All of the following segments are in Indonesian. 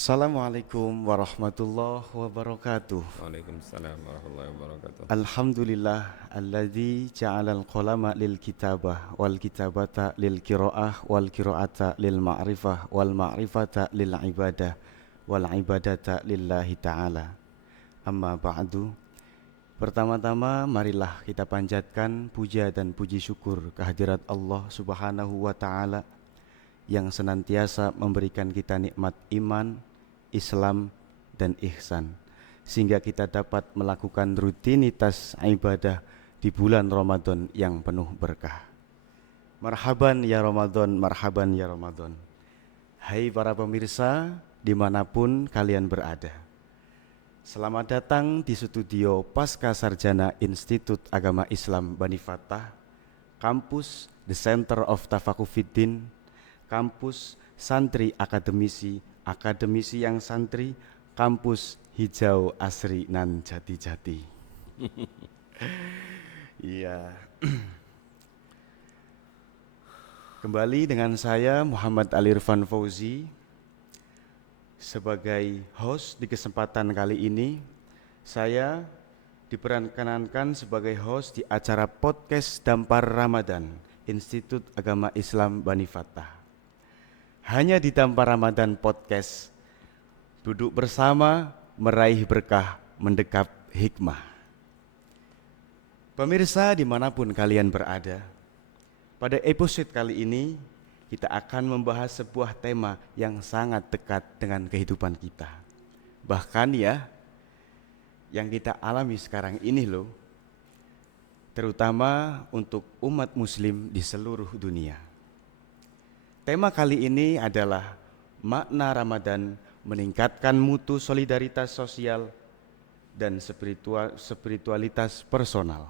Assalamualaikum warahmatullahi wabarakatuh. Waalaikumsalam warahmatullahi wabarakatuh. Alhamdulillah alladzi ja'alal qalama lil kitabah wal kitabata lil qiraah wal qiraata lil ma'rifah wal ma'rifata lil ibadah wal ibadata lillahi ta'ala. Amma ba'du. Pertama-tama marilah kita panjatkan puja dan puji syukur kehadirat Allah Subhanahu wa taala yang senantiasa memberikan kita nikmat iman, Islam, dan ihsan, sehingga kita dapat melakukan rutinitas ibadah di bulan Ramadan yang penuh berkah. Marhaban ya Ramadan, marhaban ya Ramadan. Hai para pemirsa dimanapun kalian berada, selamat datang di studio Pasca Sarjana Institut Agama Islam Bani Fatah, kampus The Center of Tafakufiddin, kampus santri akademisi, akademisi yang santri, kampus hijau asri nan jati-jati. Iya. Kembali dengan saya Muhammad Ali Irfan Fauzi sebagai host di kesempatan kali ini. Saya diperkenankan sebagai host di acara podcast Dampar Ramadan Institut Agama Islam Bani Fatah. Hanya di Dampar Ramadan Podcast, duduk bersama, meraih berkah, mendekap hikmah. Pemirsa dimanapun kalian berada, pada episode kali ini kita akan membahas sebuah tema yang sangat dekat dengan kehidupan kita. Bahkan ya, yang kita alami sekarang ini loh, terutama untuk umat muslim di seluruh dunia. Tema kali ini adalah makna Ramadan meningkatkan mutu solidaritas sosial dan spiritualitas personal.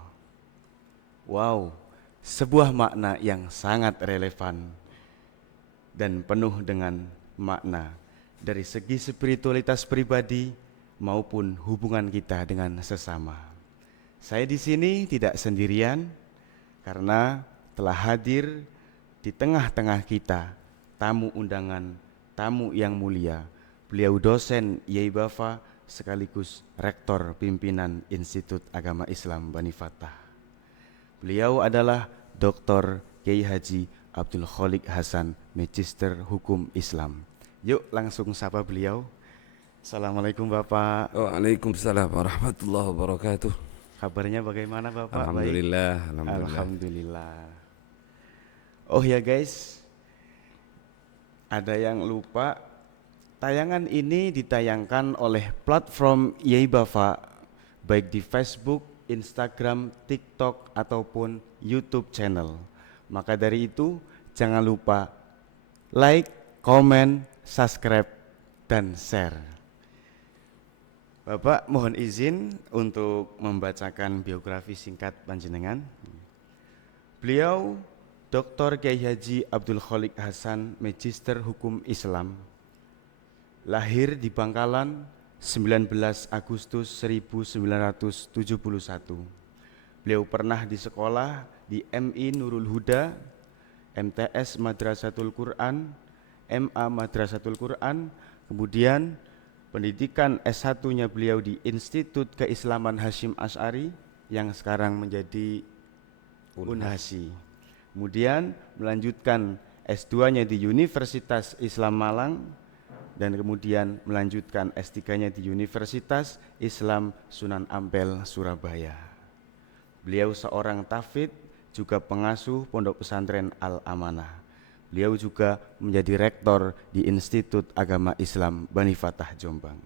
Wow, sebuah makna yang sangat relevan dan penuh dengan makna dari segi spiritualitas pribadi maupun hubungan kita dengan sesama. Saya di sini tidak sendirian karena telah hadir di tengah-tengah kita tamu undangan, tamu yang mulia. Beliau dosen Yai Bafa sekaligus rektor pimpinan Institut Agama Islam Bani Fatah. Beliau adalah Dr. Kiai Haji Abdul Kholiq Hasan, Magister Hukum Islam. Yuk langsung sapa beliau. Assalamualaikum Bapak. Waalaikumsalam warahmatullahi wabarakatuh. Kabarnya bagaimana Bapak? Alhamdulillah, Baik? alhamdulillah. Alhamdulillah. Oh ya guys, ada yang lupa, tayangan ini ditayangkan oleh platform Yai Bafa, baik di Facebook, Instagram, TikTok, ataupun YouTube channel. Maka dari itu, jangan lupa like, comment, subscribe, dan share. Bapak mohon izin untuk membacakan biografi singkat panjenengan. Beliau Dr. Kiai Haji Abdul Kholiq Hasan, Magister Hukum Islam, lahir di Bangkalan 19 Agustus 1971. Beliau pernah di sekolah di MI Nurul Huda, MTS Madrasatul Quran, MA Madrasatul Quran, kemudian pendidikan S1-nya beliau di Institut Keislaman Hasyim Asy'ari yang sekarang menjadi Unhasi. Kemudian melanjutkan S2-nya di Universitas Islam Malang dan kemudian melanjutkan S3-nya di Universitas Islam Sunan Ampel, Surabaya. Beliau seorang tahfidz, juga pengasuh Pondok Pesantren Al-Amanah. Beliau juga menjadi rektor di Institut Agama Islam Bani Fatah, Jombang.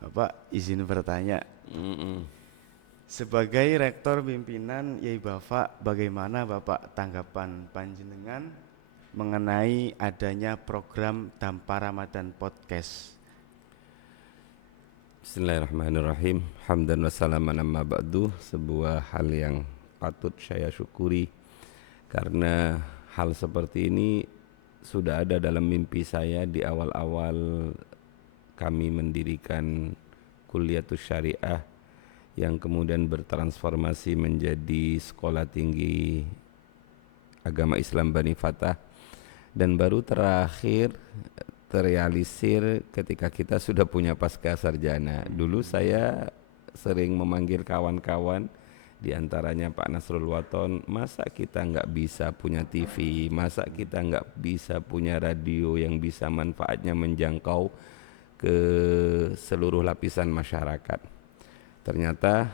Bapak izin bertanya, sebagai rektor pimpinan Yai Bafa, bagaimana Bapak tanggapan panjenengan mengenai adanya program Dampar Ramadan Podcast? Bismillahirrahmanirrahim. Hamdan wa salaman amma ba'du. Sebuah hal yang patut saya syukuri karena hal seperti ini sudah ada dalam mimpi saya di awal-awal kami mendirikan Kuliatus Syariah yang kemudian bertransformasi menjadi Sekolah Tinggi Agama Islam Bani Fatah, dan baru terakhir terrealisir ketika kita sudah punya pasca sarjana. Dulu saya sering memanggil kawan-kawan, di antaranya Pak Nasrul Waton, masa kita nggak bisa punya TV, masa kita nggak bisa punya radio yang bisa manfaatnya menjangkau ke seluruh lapisan masyarakat. Ternyata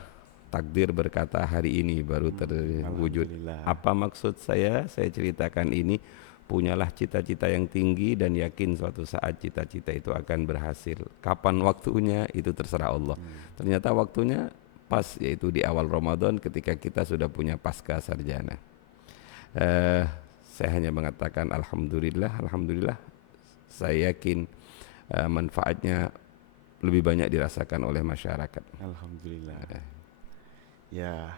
takdir berkata hari ini baru terwujud. Alhamdulillah. Apa maksud saya ceritakan ini, punyalah cita-cita yang tinggi dan yakin suatu saat cita-cita itu akan berhasil. Kapan waktunya itu terserah Allah. Ternyata waktunya pas, yaitu di awal Ramadan ketika kita sudah punya pasca sarjana. Saya hanya mengatakan alhamdulillah, alhamdulillah. Saya yakin manfaatnya lebih banyak dirasakan oleh masyarakat. Alhamdulillah. Ya,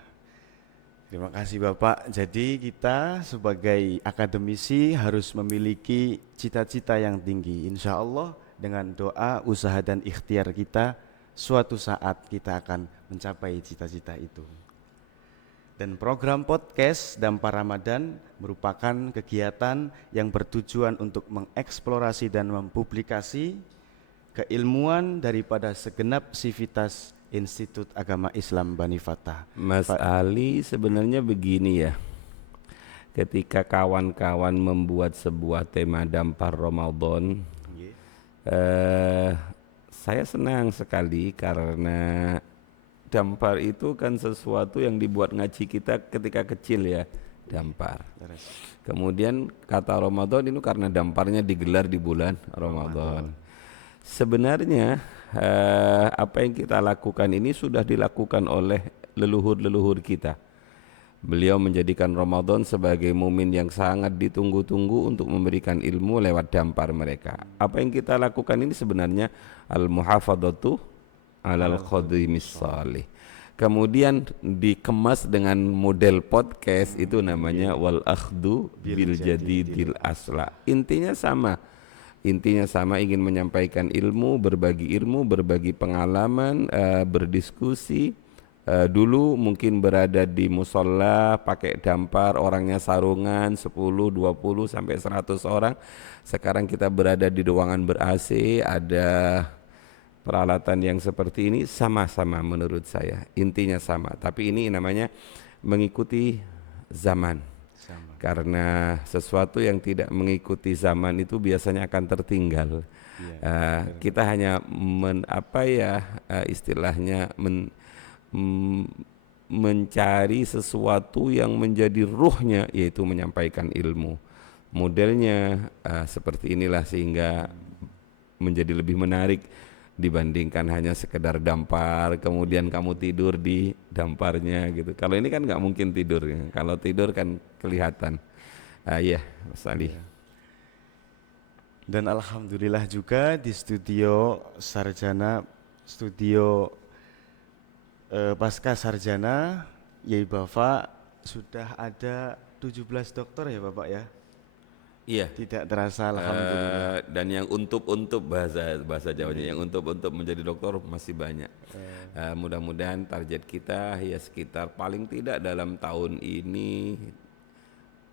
terima kasih Bapak. Jadi kita sebagai akademisi harus memiliki cita-cita yang tinggi. Insya Allah dengan doa, usaha dan ikhtiar kita, suatu saat kita akan mencapai cita-cita itu. Dan program podcast Dampar Ramadan merupakan kegiatan yang bertujuan untuk mengeksplorasi dan mempublikasi keilmuan daripada segenap sivitas Institut Agama Islam Bani Fatah. Mas Ali, sebenarnya begini ya, ketika kawan-kawan membuat sebuah tema Dampar Ramadan, saya senang sekali karena dampar itu kan sesuatu yang dibuat ngaji kita ketika kecil ya, dampar. Kemudian kata Ramadan itu karena damparnya digelar di bulan Ramadan. Sebenarnya apa yang kita lakukan ini sudah dilakukan oleh leluhur-leluhur kita. Beliau menjadikan Ramadan sebagai momen yang sangat ditunggu-tunggu untuk memberikan ilmu lewat dampar mereka. Apa yang kita lakukan ini sebenarnya al-muhafadhatu alal khadimis salih. Kemudian dikemas dengan model podcast, itu namanya wal akhdu bil jadidil asla. Intinya sama, ingin menyampaikan ilmu, berbagi pengalaman, berdiskusi. Dulu mungkin berada di musola pakai dampar, orangnya sarungan 10, 20 sampai 100 orang. Sekarang kita berada di ruangan ber-AC, ada peralatan yang seperti ini, sama-sama menurut saya. Intinya sama, tapi ini namanya mengikuti zaman. Karena sesuatu yang tidak mengikuti zaman itu biasanya akan tertinggal. Kita hanya istilahnya mencari sesuatu yang menjadi ruhnya, yaitu menyampaikan ilmu. Modelnya seperti inilah sehingga menjadi lebih menarik dibandingkan hanya sekedar dampar kemudian kamu tidur di damparnya gitu. Kalau ini kan nggak mungkin tidur ya. Kalau tidur kan kelihatan. Iya, Mas Ali. Dan alhamdulillah juga di studio sarjana, studio pasca sarjana Yai Bapak sudah ada 17 dokter ya Bapak ya? Iya. Tidak terasa alhamdulillah. Dan yang untuk bahasa Jawanya, yang untuk menjadi dokter masih banyak. Mudah-mudahan target kita ya sekitar paling tidak dalam tahun ini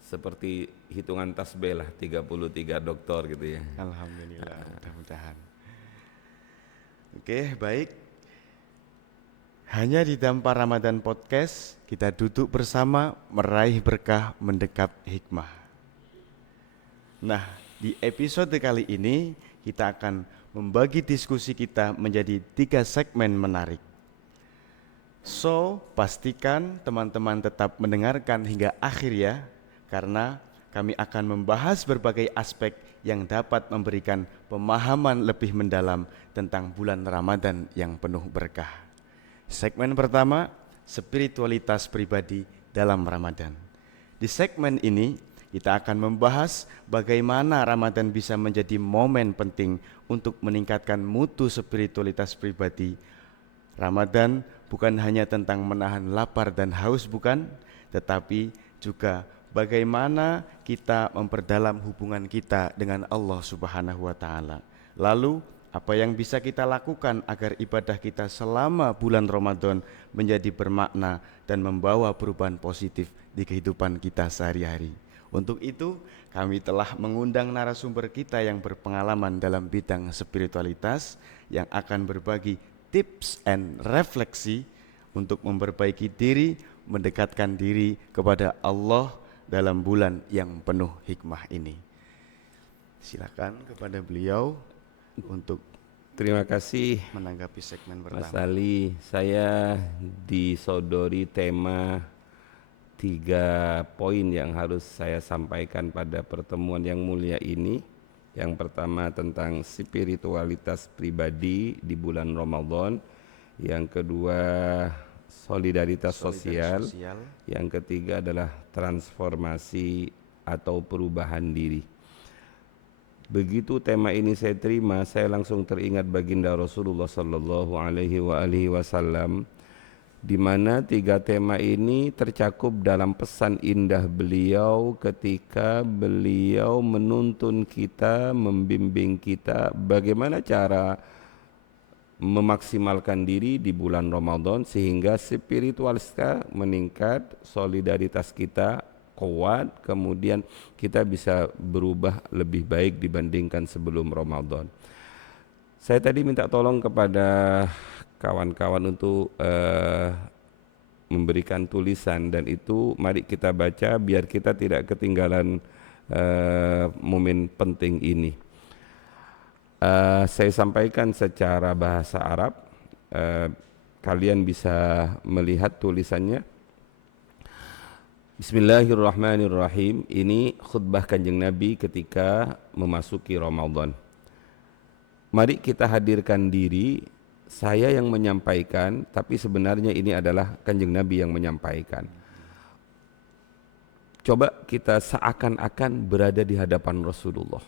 seperti hitungan tasbih lah, 33 dokter gitu ya. Alhamdulillah, mudah-mudahan. Oke, baik. Hanya di Dampar Ramadan Podcast kita duduk bersama meraih berkah, mendekap hikmah. Nah, di episode kali ini kita akan membagi diskusi kita menjadi 3 segmen menarik. So, pastikan teman-teman tetap mendengarkan hingga akhir ya, karena kami akan membahas berbagai aspek yang dapat memberikan pemahaman lebih mendalam tentang bulan Ramadan yang penuh berkah. Segmen pertama, spiritualitas pribadi dalam Ramadan. Di segmen ini, kita akan membahas bagaimana Ramadan bisa menjadi momen penting untuk meningkatkan mutu spiritualitas pribadi. Ramadan bukan hanya tentang menahan lapar dan haus bukan, tetapi juga bagaimana kita memperdalam hubungan kita dengan Allah Subhanahu wa taala. Lalu, apa yang bisa kita lakukan agar ibadah kita selama bulan Ramadan menjadi bermakna dan membawa perubahan positif di kehidupan kita sehari-hari. Untuk itu, kami telah mengundang narasumber kita yang berpengalaman dalam bidang spiritualitas yang akan berbagi tips and refleksi untuk memperbaiki diri, mendekatkan diri kepada Allah dalam bulan yang penuh hikmah ini. Silakan kepada beliau untuk Terima kasih menanggapi segmen Mas pertama. Ali. Saya disodori tema 3 poin yang harus saya sampaikan pada pertemuan yang mulia ini. Yang pertama tentang spiritualitas pribadi di bulan Ramadan. Yang kedua solidaritas sosial. Yang ketiga adalah transformasi atau perubahan diri. Begitu tema ini saya terima, saya langsung teringat baginda Rasulullah sallallahu alaihi wasallam, di mana 3 tema ini tercakup dalam pesan indah beliau ketika beliau menuntun kita, membimbing kita bagaimana cara memaksimalkan diri di bulan Ramadan sehingga spiritualitas kita meningkat, solidaritas kita kuat, kemudian kita bisa berubah lebih baik dibandingkan sebelum Ramadan. Saya tadi minta tolong kepada kawan-kawan untuk memberikan tulisan, dan itu mari kita baca biar kita tidak ketinggalan momen penting ini. Saya sampaikan secara bahasa Arab, kalian bisa melihat tulisannya. Bismillahirrahmanirrahim. Ini khutbah Kanjeng Nabi ketika memasuki Ramadan. Mari kita hadirkan diri, saya yang menyampaikan, tapi sebenarnya ini adalah Kanjeng Nabi yang menyampaikan. Coba kita seakan-akan berada di hadapan Rasulullah.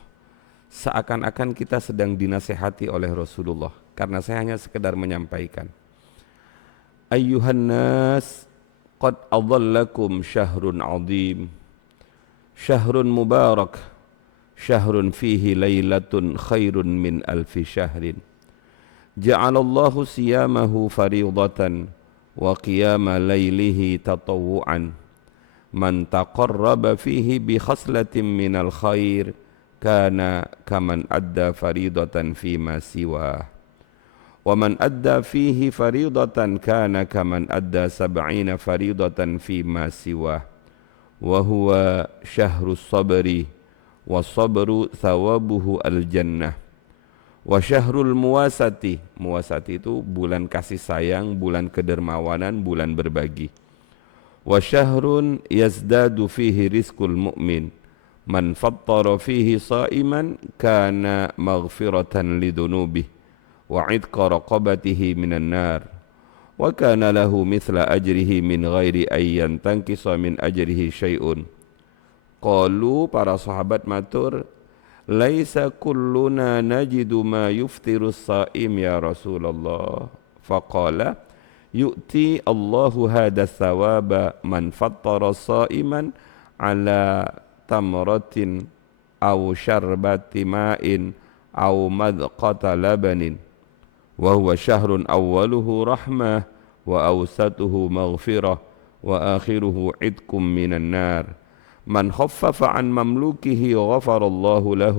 Seakan-akan kita sedang dinasehati oleh Rasulullah, karena saya hanya sekedar menyampaikan. Ayyuhan nas, qad adhallakum syahrun azim, syahrun mubarak, syahrun fihi laylatun khairun min alfi syahrin. Ja'alallahu siyamahu fariidatan wa qiyama laylihi tatawu'an. Man taqarraba fihi bi khaslatin minal khair kana kaman adda fariidatan fima siwah. وَمَنْ أَدَّى فِيهِ فَرِيضَةً كَانَ كَمَنْ أَدَّى 70 فَرِيضَةً فِيمَا سِوَاهُ وَهُوَ شَهْرُ الصَّبْرِ وَالصَّبْرُ ثَوَابُهُ الْجَنَّةِ وَشَهْرُ الْمُوَاسَةِ. Muwasati itu bulan kasih sayang, bulan kedermawanan, bulan berbagi. وَشَهْرٌ يَزْدَادُ فِيهِ رِزْقُ الْمُؤْمِنِ مَنْ فَطَّرَ فِيهِ صَائِمًا كَانَ مَغْفِرَةً لِذُنُوبِهِ وعتق رقبته من النار وكان له مثل أجره من غير أن ينتقص من أجره شيء. Qalu, para sahabat matur, laisa kulluna najidu ma yuftiru as-saim ya Rasulullah. Faqala yu'ti Allahu hadha thawaba man fattara saiman ala tamratin aw syarbati ma'in aw madqata labanin. وهو شهر أوله رحمة وأوسطه مغفرة وآخره عتق من النار. من خفف عن مملوكه غفر الله له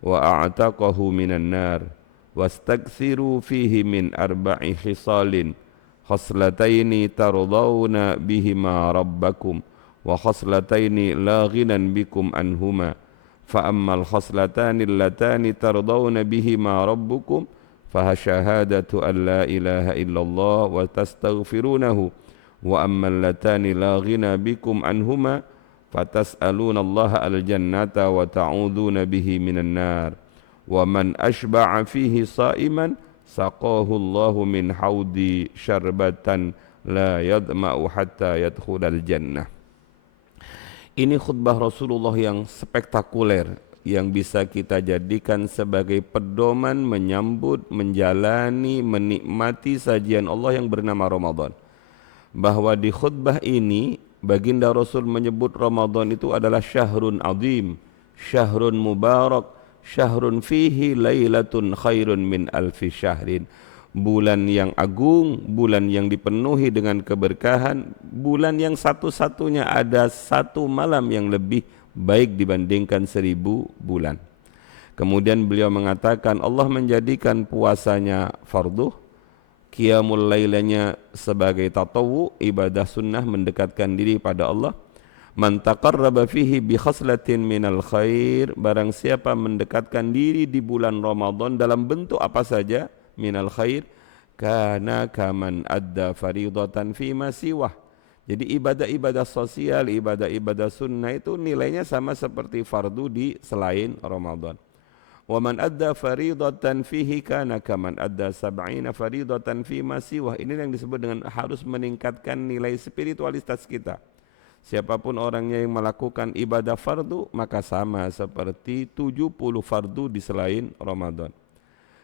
وأعتقه من النار. واستكثروا فيه من 4 خصال خصلتين ترضون بهما ربكم وخصلتين لا غنى بكم عنهما. فأما الخصلتان اللتان ترضون بهما ربكم فشهادة أن لا إله إلا الله وتستغفرونه. وأما اللتان لا غنى بكم عنهما فتسألون الله الجنة وتعوذون به من النار. ومن أشبع فيه صائما سقاه الله من حوض شربة لا يظمأ حتى يدخل الجنة. Ini khutbah Rasulullah yang spektakuler, yang bisa kita jadikan sebagai pedoman menyambut, menjalani, menikmati sajian Allah yang bernama Ramadan. Bahwa di khutbah ini baginda Rasul menyebut Ramadan itu adalah syahrun azim, syahrun mubarak, syahrun fihi laylatun khairun min alfi syahrin. bulan yang agung, bulan yang dipenuhi dengan keberkahan, bulan yang satu-satunya ada satu malam yang lebih baik dibandingkan 1000 bulan. Kemudian beliau mengatakan Allah menjadikan puasanya fardu, qiyamul lailanya sebagai tatawu, ibadah sunnah mendekatkan diri pada Allah. Man taqarraba fihi bi khaslatin minal khair, barang siapa mendekatkan diri di bulan Ramadan dalam bentuk apa saja minal khair, kana kaman adda faridatan fi ma siwah. Jadi ibadah-ibadah sosial, ibadah-ibadah sunnah itu nilainya sama seperti fardu di selain Ramadan. Wa man adda faridatan fihi kana kaman adda sab'ina faridatan fi ma siwah. Ini yang disebut dengan harus meningkatkan nilai spiritualitas kita. Siapapun orangnya yang melakukan ibadah fardu, maka sama seperti 70 fardu di selain Ramadan.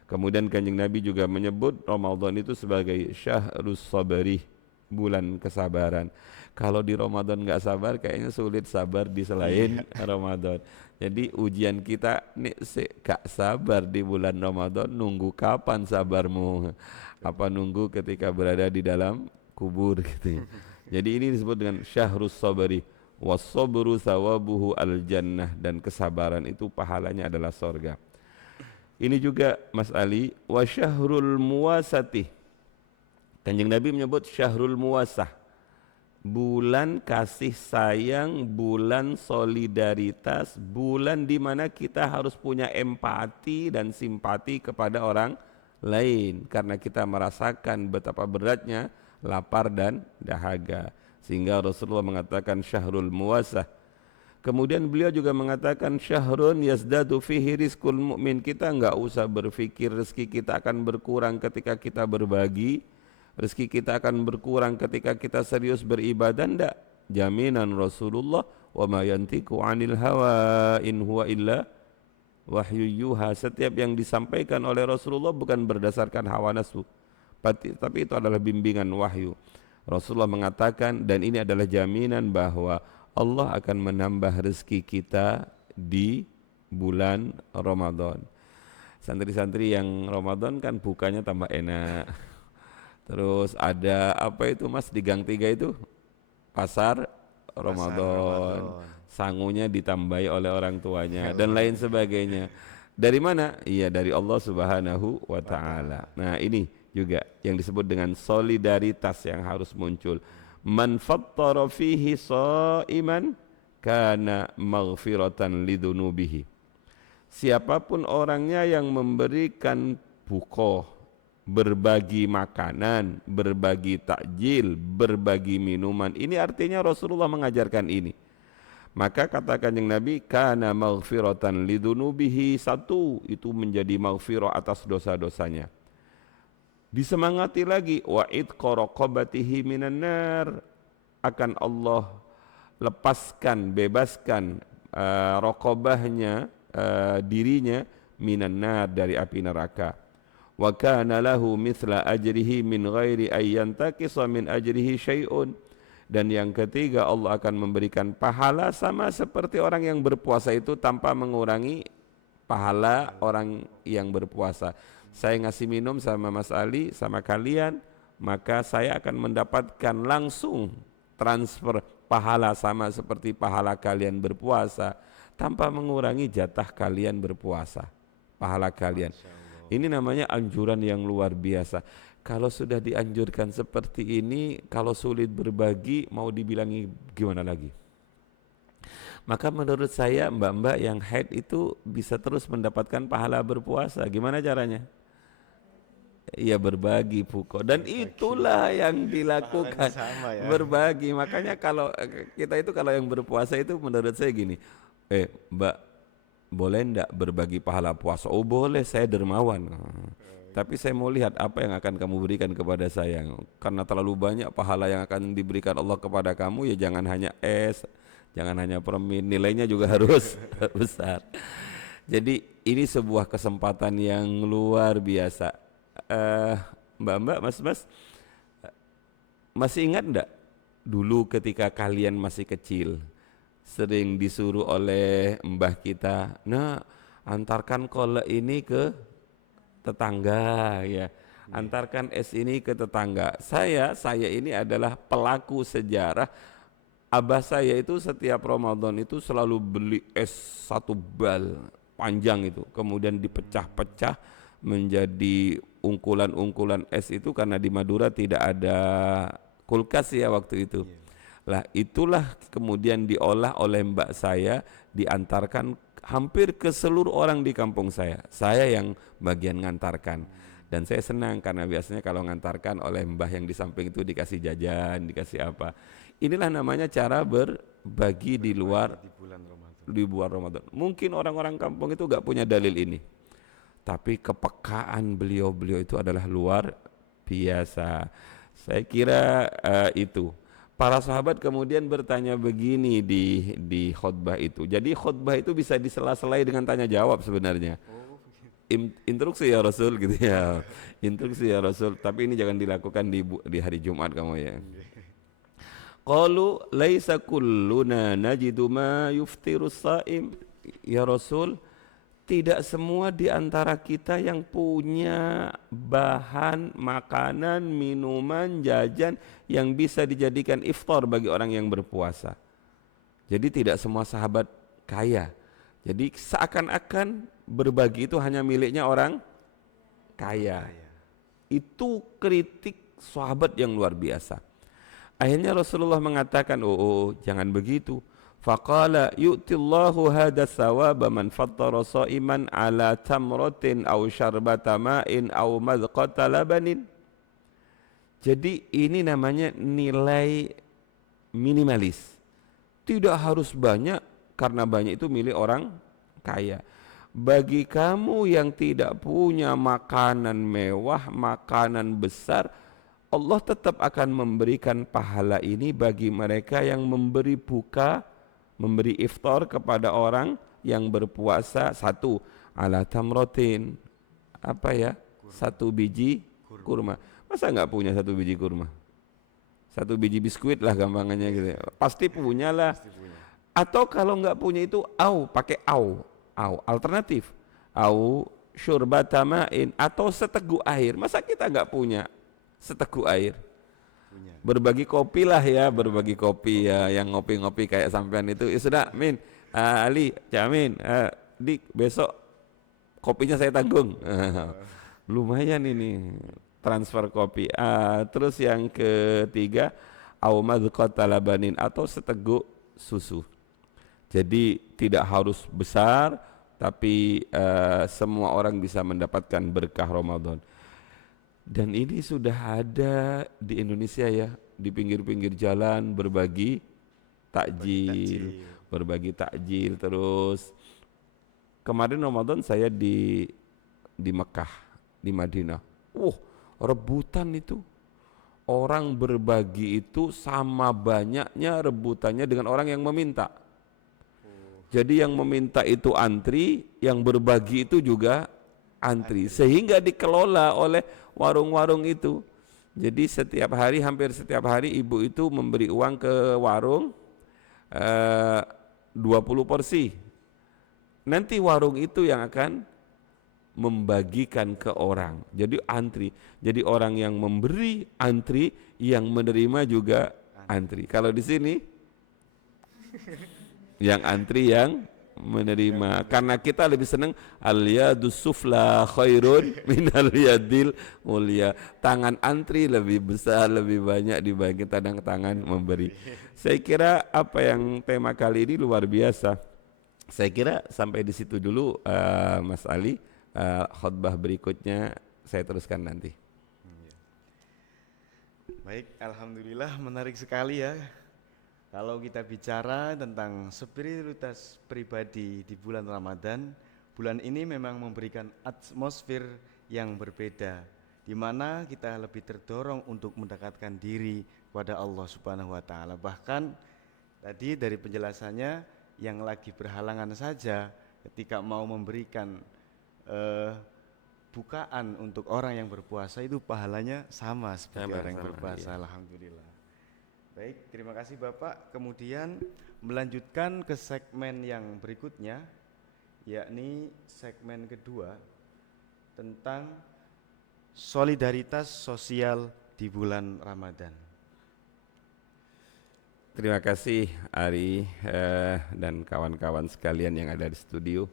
Kemudian Kanjeng Nabi juga menyebut Ramadan itu sebagai syahrus sabari, bulan kesabaran. Kalau di Ramadan nggak sabar, kayaknya sulit sabar di selain Ramadan. Jadi ujian kita nih gak sabar di bulan Ramadan, nunggu kapan sabarmu? Apa nunggu ketika berada di dalam kubur gitu ya. Jadi ini disebut dengan syahrus sabari, was-sabru thawabuhu al-jannah, dan kesabaran itu pahalanya adalah sorga. Ini juga Mas Ali, wa syahrul muwasati. Kanjeng Nabi menyebut syahrul muwasah, bulan kasih sayang, bulan solidaritas, bulan di mana kita harus punya empati dan simpati kepada orang lain karena kita merasakan betapa beratnya lapar dan dahaga, sehingga Rasulullah mengatakan syahrul muwasah. Kemudian beliau juga mengatakan syahrun yazdadu fihi rizqul mu'min. Kita enggak usah berpikir rezeki kita akan berkurang ketika kita berbagi, rezeki kita akan berkurang ketika kita serius beribadah. Enggak, jaminan Rasulullah, wa ma yantiqu 'anil hawa in huwa illa wahyu yuha. Setiap yang disampaikan oleh Rasulullah bukan berdasarkan hawa nafsu, tapi itu adalah bimbingan wahyu. Rasulullah mengatakan, dan ini adalah jaminan bahwa Allah akan menambah rezeki kita di bulan Ramadan. Santri-santri yang Ramadan kan bukanya tambah enak. Terus ada apa itu Mas di Gang 3 itu? Pasar Ramadan. Sangunya ditambahi oleh orang tuanya dan lain sebagainya. Dari mana? Iya, dari Allah Subhanahu wa taala. Nah, ini juga yang disebut dengan solidaritas yang harus muncul. Man fattara fihi shaiman kana maghfiratan lidunubihi. Siapapun orangnya yang memberikan buko, berbagi makanan, berbagi takjil, berbagi minuman, ini artinya Rasulullah mengajarkan ini. Maka kata Kanjeng Nabi, kana maghfiratan lidunubihi, satu, itu menjadi maghfirah atas dosa-dosanya. Disemangati lagi, wa idqa raqabatihi minan nar, akan Allah lepaskan, bebaskan raqabahnya, dirinya minan nar, dari api neraka. Wa kana lahu mithla ajrihi min ghairi ayyantaqisa min ajrihi syai'un. Dan yang ketiga, Allah akan memberikan pahala sama seperti orang yang berpuasa itu tanpa mengurangi pahala orang yang berpuasa. Saya ngasih minum sama Mas Ali, sama kalian, maka saya akan mendapatkan langsung transfer pahala sama seperti pahala kalian berpuasa, tanpa mengurangi jatah kalian berpuasa, pahala kalian. Ini namanya anjuran yang luar biasa. Kalau sudah dianjurkan seperti ini, kalau sulit berbagi, mau dibilangi gimana lagi? Maka menurut saya mbak-mbak yang haid itu bisa terus mendapatkan pahala berpuasa. Gimana caranya? Ya berbagi buko, dan itulah yang dilakukan, ya. Berbagi. Makanya kalau kita itu kalau yang berpuasa itu menurut saya gini, mbak boleh enggak berbagi pahala puasa? Oh boleh, saya dermawan. Tapi saya mau lihat apa yang akan kamu berikan kepada saya. Karena terlalu banyak pahala yang akan diberikan Allah kepada kamu, ya jangan hanya es, jangan hanya permen, nilainya juga harus besar. Jadi ini sebuah kesempatan yang luar biasa. Mbak-mbak, mas-mas, masih ingat enggak dulu ketika kalian masih kecil sering disuruh oleh mbah kita, nah antarkan kolak ini ke tetangga ya, Antarkan es ini ke tetangga. Saya ini adalah pelaku sejarah. Abah saya itu setiap Ramadan itu selalu beli es 1 bal panjang itu, kemudian dipecah-pecah menjadi ungkulan-ungkulan es itu, karena di Madura tidak ada kulkas ya waktu itu. Lah itulah kemudian diolah oleh mbak saya, diantarkan hampir ke seluruh orang di kampung saya. Saya yang bagian ngantarkan. Dan saya senang karena biasanya kalau ngantarkan oleh mbah yang di samping itu dikasih jajan, dikasih apa. Inilah namanya cara berbagi di luar bulan Ramadan. Mungkin orang-orang kampung itu gak punya dalil ini, tapi kepekaan beliau itu adalah luar biasa. Saya kira itu. Para sahabat kemudian bertanya begini di khutbah itu. Jadi khutbah itu bisa disela-selai dengan tanya jawab sebenarnya. Instruksi ya Rasul gitu ya. Instruksi ya Rasul, tapi ini jangan dilakukan di hari Jumat kamu ya. Qalu laisa kulluna najidu ma yuftirus shaim. Ya Rasul, tidak semua di antara kita yang punya bahan makanan, minuman, jajan yang bisa dijadikan iftar bagi orang yang berpuasa. Jadi tidak semua sahabat kaya. Jadi seakan-akan berbagi itu hanya miliknya orang kaya. Itu kritik sahabat yang luar biasa. Akhirnya Rasulullah mengatakan, oh jangan begitu. Faqala yu'tillahu hadha thawaba man fattara sha'iman ala tamratin aw syarbata ma'in aw madqata labanin. Jadi ini namanya nilai minimalis. Tidak harus banyak, karena banyak itu milik orang kaya. Bagi kamu yang tidak punya makanan mewah, makanan besar, Allah tetap akan memberikan pahala ini bagi mereka yang memberi buka, memberi iftar kepada orang yang berpuasa. 1 ala tamrotin, apa ya, 1 biji kurma. Masa nggak punya 1 biji kurma? 1 biji biskuit lah gampangannya gitu ya. Pasti punya lah. Atau kalau nggak punya itu pakai alternatif, syurbata ma'in, atau seteguk air. Masa kita nggak punya seteguk air? Berbagi kopi lah ya, berbagi kopi ya, yang ngopi-ngopi kayak sampean itu. Ya sudah, Min, Ali, Jamin, Dik, besok kopinya saya tanggung. Lumayan ini transfer kopi. Terus yang ketiga, au madqata labanin, atau seteguk susu. Jadi tidak harus besar, tapi semua orang bisa mendapatkan berkah Ramadan. Dan ini sudah ada di Indonesia ya, di pinggir-pinggir jalan berbagi takjil. Terus kemarin Ramadan saya di Mekah, di Madinah. Rebutan itu. Orang berbagi itu sama banyaknya rebutannya dengan orang yang meminta. Jadi yang meminta itu antri, yang berbagi itu juga antri. Sehingga dikelola oleh warung-warung itu. Jadi hampir setiap hari ibu itu memberi uang ke warung 20 porsi. Nanti warung itu yang akan membagikan ke orang. Jadi antri. Jadi orang yang memberi antri, yang menerima juga antri. Kalau di sini yang antri yang menerima, karena kita lebih senang al-yadus sufla khairun minal yadil mulia. Tangan antri lebih besar, lebih banyak dibanding tangan memberi. Saya kira apa yang tema kali ini luar biasa. Saya kira sampai di situ dulu, Mas Ali. Khutbah berikutnya saya teruskan nanti. Baik, alhamdulillah, menarik sekali ya. Kalau kita bicara tentang spiritualitas pribadi di bulan Ramadan, bulan ini memang memberikan atmosfer yang berbeda, di mana kita lebih terdorong untuk mendekatkan diri kepada Allah Subhanahu wa taala. Bahkan tadi dari penjelasannya, yang lagi berhalangan saja ketika mau memberikan bukaan untuk orang yang berpuasa itu pahalanya sama seperti orang yang berpuasa. Iya. Alhamdulillah. Baik, terima kasih Bapak. Kemudian melanjutkan ke segmen yang berikutnya, yakni segmen kedua tentang solidaritas sosial di bulan Ramadan. Terima kasih Ari dan kawan-kawan sekalian yang ada di studio.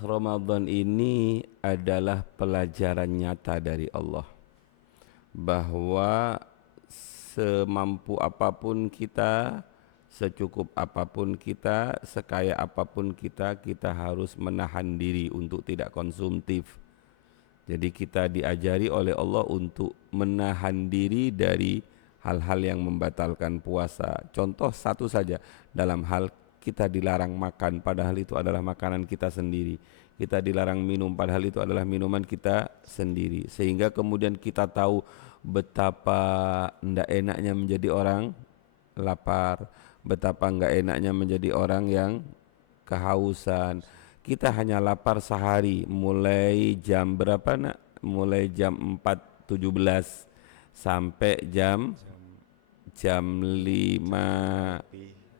Ramadan ini adalah pelajaran nyata dari Allah bahwa semampu apapun kita, secukup apapun kita, sekaya apapun kita, kita harus menahan diri untuk tidak konsumtif. Jadi kita diajari oleh Allah untuk menahan diri dari hal-hal yang membatalkan puasa. Contoh satu saja, dalam hal kita dilarang makan padahal itu adalah makanan kita sendiri. Kita dilarang minum padahal itu adalah minuman kita sendiri. Sehingga kemudian kita tahu betapa tidak enaknya menjadi orang lapar, betapa enggak enaknya menjadi orang yang kehausan. Kita hanya lapar sehari mulai jam berapa nak? Mulai jam 4.17 sampai jam 5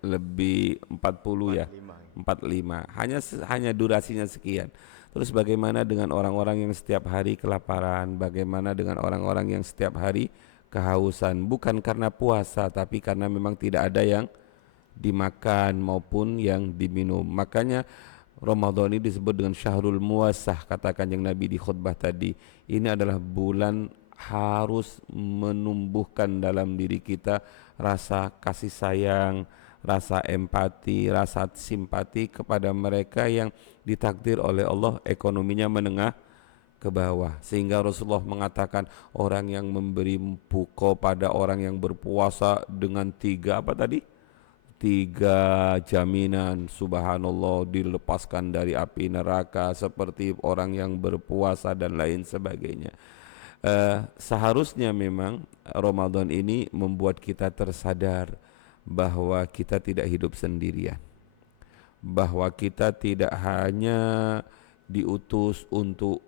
lebih 40 ya. 45. Hanya durasinya sekian. Terus bagaimana dengan orang-orang yang setiap hari kelaparan? Bagaimana dengan orang-orang yang setiap hari kehausan? Bukan karena puasa, tapi karena memang tidak ada yang dimakan maupun yang diminum. Makanya Ramadan ini disebut dengan Syahrul Muwassah, kata Kanjeng Nabi di khutbah tadi. Ini adalah bulan harus menumbuhkan dalam diri kita rasa kasih sayang, rasa empati, rasa simpati kepada mereka yang ditakdir oleh Allah ekonominya menengah ke bawah. Sehingga Rasulullah mengatakan orang yang memberi buko pada orang yang berpuasa dengan 3 apa tadi? 3 jaminan, subhanallah, dilepaskan dari api neraka seperti orang yang berpuasa dan lain sebagainya. Seharusnya memang Ramadan ini membuat kita tersadar bahwa kita tidak hidup sendirian, bahwa kita tidak hanya diutus untuk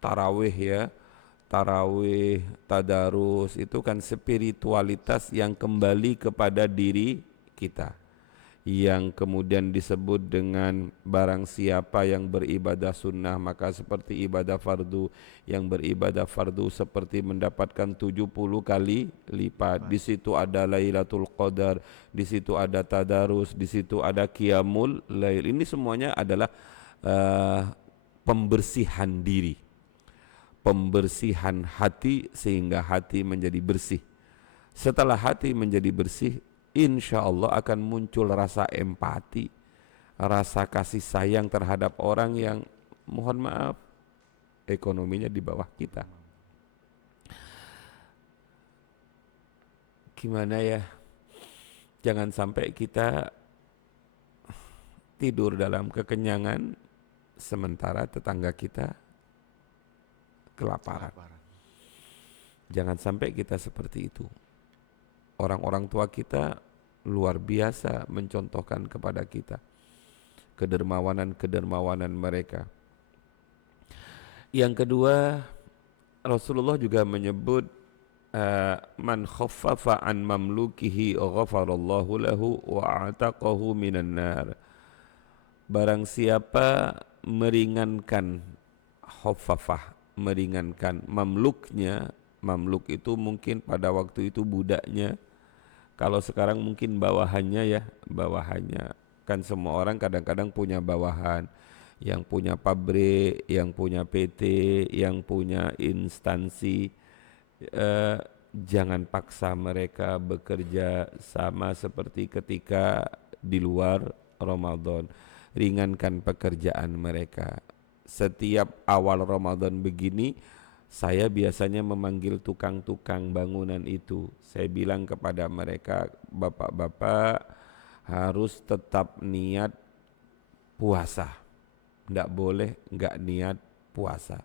tarawih ya, tarawih, tadarus, itu kan spiritualitas yang kembali kepada diri kita, yang kemudian disebut dengan barang siapa yang beribadah sunnah maka seperti ibadah fardu, yang beribadah fardu seperti mendapatkan 70 kali lipat. Di situ ada Lailatul Qadar, di situ ada tadarus, di situ ada qiyamul lail. Ini semuanya adalah pembersihan diri, pembersihan hati sehingga hati menjadi bersih. Setelah hati menjadi bersih, insya Allah akan muncul rasa empati, rasa kasih sayang terhadap orang yang mohon maaf ekonominya di bawah kita. Gimana ya, jangan sampai kita tidur dalam kekenyangan sementara tetangga kita kelaparan. Jangan sampai kita seperti itu. Orang-orang tua kita luar biasa mencontohkan kepada kita kedermawanan mereka. Yang kedua, Rasulullah juga menyebut man khaffafa an mamlukihi ghafarallahu lahu wa a'taqahu minan nar. Barang siapa meringankan khaffafah, meringankan mamluknya, mamluk itu mungkin pada waktu itu budaknya, kalau sekarang mungkin bawahannya ya, bawahannya. Kan semua orang kadang-kadang punya bawahan, yang punya pabrik, yang punya PT, yang punya instansi. Jangan paksa mereka bekerja sama seperti ketika di luar Ramadan. Ringankan pekerjaan mereka. Setiap awal Ramadan begini, saya biasanya memanggil tukang-tukang bangunan itu. Saya bilang kepada mereka, bapak-bapak harus tetap niat puasa. Tidak boleh enggak niat puasa.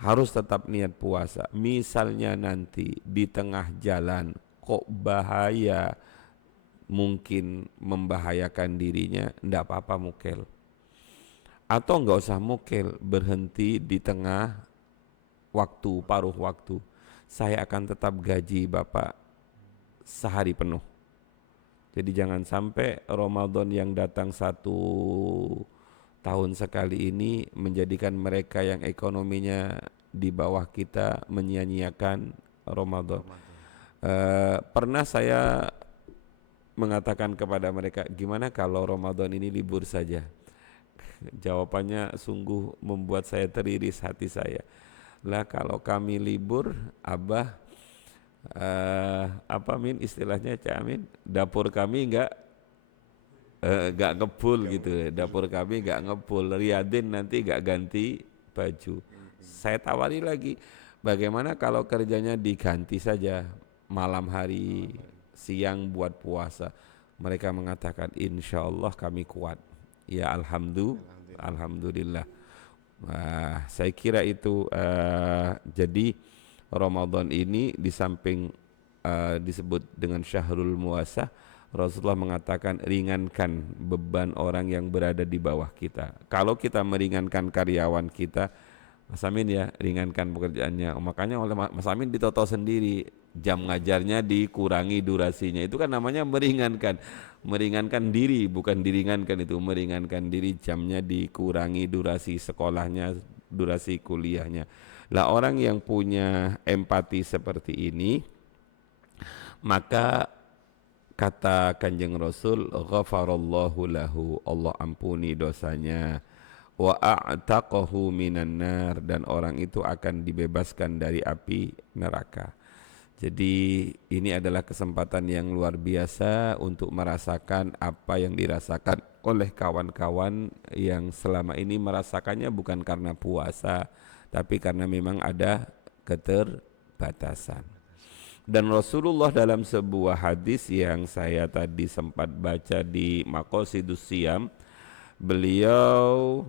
Harus tetap niat puasa. Misalnya nanti di tengah jalan kok bahaya, mungkin membahayakan dirinya, tidak apa-apa mukel. Atau enggak usah mukel, berhenti di tengah waktu, paruh waktu. Saya akan tetap gaji Bapak sehari penuh. Jadi jangan sampai Ramadan yang datang 1 tahun sekali ini menjadikan mereka yang ekonominya di bawah kita menyia-nyiakan Ramadan. Pernah saya mengatakan kepada mereka, gimana kalau Ramadan ini libur saja? Jawabannya sungguh membuat saya teriris hati saya. Lah kalau kami libur, Abah apa Min istilahnya Cak Amin, dapur kami nggak ngebul gitu, dapur kami nggak ngebul, Riyadin nanti nggak ganti baju. Saya tawari lagi, bagaimana kalau kerjanya diganti saja, malam hari, siang buat puasa. Mereka mengatakan insya Allah kami kuat. Ya alhamdulillah. Nah, saya kira itu jadi Ramadan ini di samping disebut dengan Syahrul Muasah, Rasulullah mengatakan ringankan beban orang yang berada di bawah kita. Kalau kita meringankan karyawan kita, Mas Amin ya, ringankan pekerjaannya. Makanya oleh Mas Amin ditoto sendiri, jam ngajarnya dikurangi durasinya. Itu kan namanya meringankan. Meringankan diri, bukan diringankan itu. Meringankan diri, jamnya dikurangi durasi sekolahnya, durasi kuliahnya. Lah orang yang punya empati seperti ini, maka kata Kanjeng Rasul, ghafarallahu lahu, Allah ampuni dosanya, wa a'taqahu minan nar, dan orang itu akan dibebaskan dari api neraka. Jadi ini adalah kesempatan yang luar biasa untuk merasakan apa yang dirasakan oleh kawan-kawan yang selama ini merasakannya bukan karena puasa, tapi karena memang ada keterbatasan. Dan Rasulullah dalam sebuah hadis yang saya tadi sempat baca di Maqasidus Siyam, beliau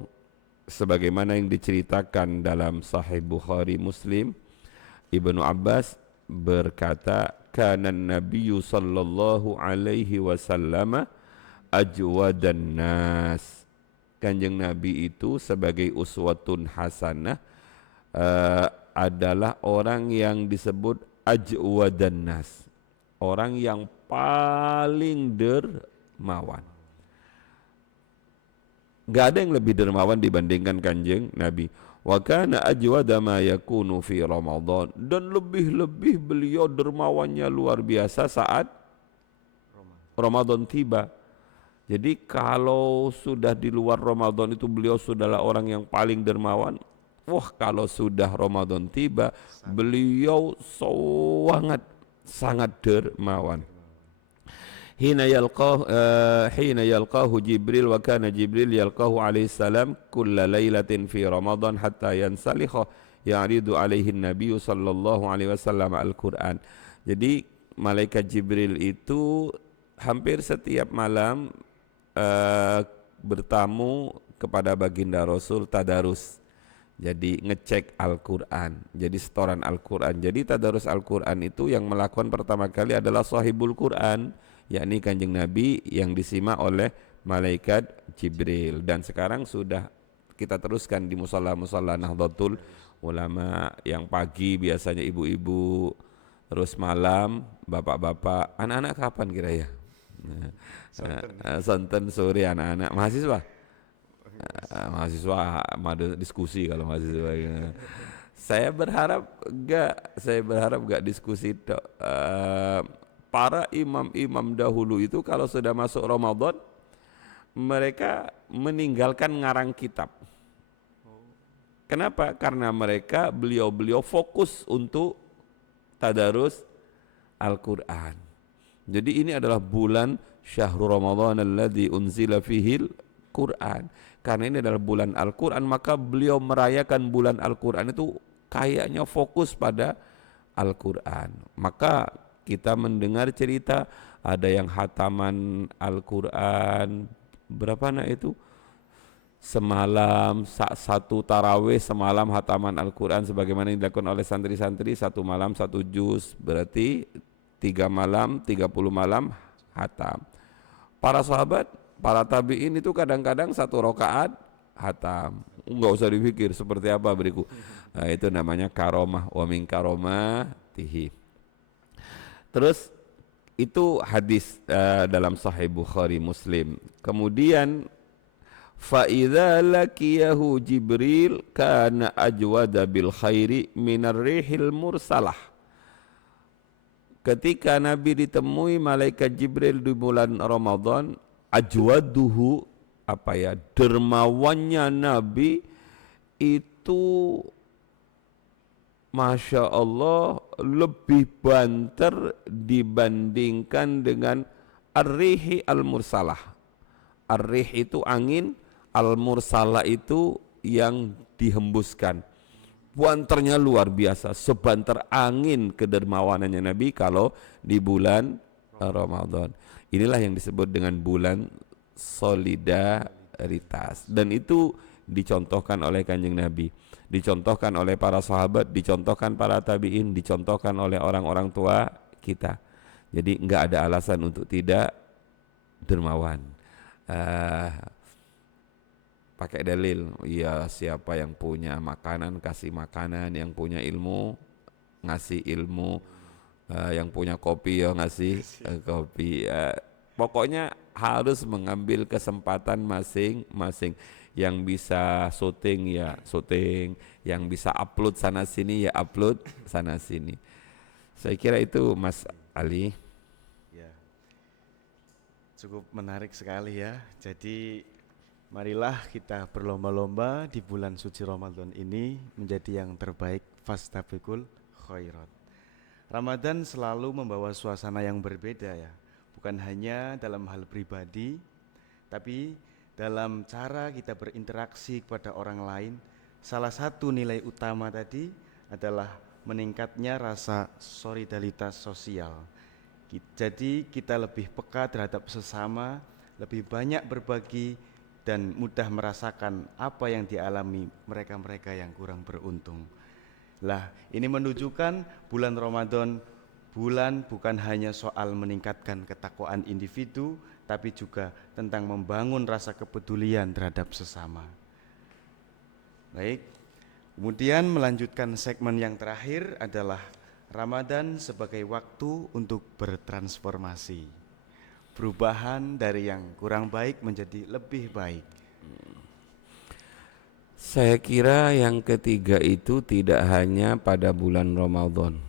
sebagaimana yang diceritakan dalam Sahih Bukhari Muslim, Ibnu Abbas berkata, kana Nabiyyu sallallahu alaihi wasallam ajwadan nas. Kanjeng Nabi itu sebagai uswatun hasanah adalah orang yang disebut ajwadan nas, orang yang paling dermawan. Gak ada yang lebih dermawan dibandingkan Kanjeng Nabi. Wa kana ajwada ma yakunu fi Ramadan, dan lebih-lebih beliau dermawannya luar biasa saat Ramadan tiba. Jadi kalau sudah di luar Ramadan itu beliau sudahlah orang yang paling dermawan. Wah, kalau sudah Ramadan tiba beliau sangat dermawan. Hina yalqahu Jibril, wa kana Jibril yalqahu alaihi salam kulla lailatin fi Ramadan hatta yansalikha ya'ridu alaihi Nabi sallallahu alaihi wasallam Al-Qur'an. Jadi malaikat Jibril itu hampir setiap malam bertamu kepada baginda Rasul tadarus. Jadi ngecek Al-Qur'an, jadi setoran Al-Qur'an. Jadi tadarus Al-Qur'an itu yang melakukan pertama kali adalah sahibul Qur'an, yakni Kanjeng Nabi yang disimak oleh malaikat Jibril. Dan sekarang sudah kita teruskan di musalla-musalla Nahdlatul Ulama, yang pagi biasanya ibu-ibu, terus malam bapak-bapak, anak-anak kapan kira ya? Sonten sore anak-anak mahasiswa. Mahasiswa diskusi kalau mahasiswa. Saya berharap enggak diskusi para imam-imam dahulu itu kalau sudah masuk Ramadan mereka meninggalkan ngarang kitab. Kenapa? Karena beliau fokus untuk tadarus Al-Qur'an. Jadi ini adalah bulan Syahrul Ramadan alladzi unzila fihil Qur'an. Karena ini adalah bulan Al-Qur'an, maka beliau merayakan bulan Al-Qur'an itu kayaknya fokus pada Al-Qur'an. Maka kita mendengar cerita ada yang hataman Al-Qur'an berapa itu? Semalam satu tarawih, semalam hataman Al-Qur'an sebagaimana yang dilakukan oleh santri-santri, satu malam satu juz, berarti 3 malam 30 malam hatam. Para sahabat, para tabi'in itu kadang-kadang 1 rakaat hatam. Enggak usah dipikir seperti apa beriku. Nah, itu namanya karomah, wa min karomatihi. Terus itu hadis dalam Sahih Bukhari Muslim. Kemudian fa idza laqiyahu Jibril kana ajwada bil khairi minar rihil mursalah. Ketika Nabi ditemui malaikat Jibril di bulan Ramadan, ajwaduhu, apa ya, dermawannya Nabi itu Masya Allah lebih banter dibandingkan dengan ar-rihi al-mursalah. Ar-rih itu angin, al-mursalah itu yang dihembuskan. Banternya luar biasa, sebanter angin kedermawanannya Nabi kalau di bulan Ramadan. Inilah yang disebut dengan bulan solidaritas, dan itu dicontohkan oleh Kanjeng Nabi, dicontohkan oleh para sahabat, dicontohkan para tabi'in, dicontohkan oleh orang-orang tua kita. Jadi enggak ada alasan untuk tidak dermawan. Pakai dalil, ya siapa yang punya makanan kasih makanan, yang punya ilmu ngasih ilmu, yang punya kopi ya ngasih kopi. Pokoknya harus mengambil kesempatan masing-masing. Yang bisa syuting ya syuting, yang bisa upload sana sini ya upload sana sini. Saya kira itu Mas Ali. Ya, cukup menarik sekali ya. Jadi marilah kita berlomba-lomba di bulan suci Ramadan ini menjadi yang terbaik, fastabiqul khairat. Ramadan selalu membawa suasana yang berbeda ya, bukan hanya dalam hal pribadi, tapi dalam cara kita berinteraksi kepada orang lain. Salah satu nilai utama tadi adalah meningkatnya rasa solidaritas sosial. Jadi kita lebih peka terhadap sesama, lebih banyak berbagi, dan mudah merasakan apa yang dialami mereka-mereka yang kurang beruntung. Lah, ini menunjukkan bulan Ramadan bulan bukan hanya soal meningkatkan ketakwaan individu, tapi juga tentang membangun rasa kepedulian terhadap sesama. Baik, kemudian melanjutkan segmen yang terakhir adalah Ramadan sebagai waktu untuk bertransformasi. Perubahan dari yang kurang baik menjadi lebih baik. Saya kira yang ketiga itu tidak hanya pada bulan Ramadan.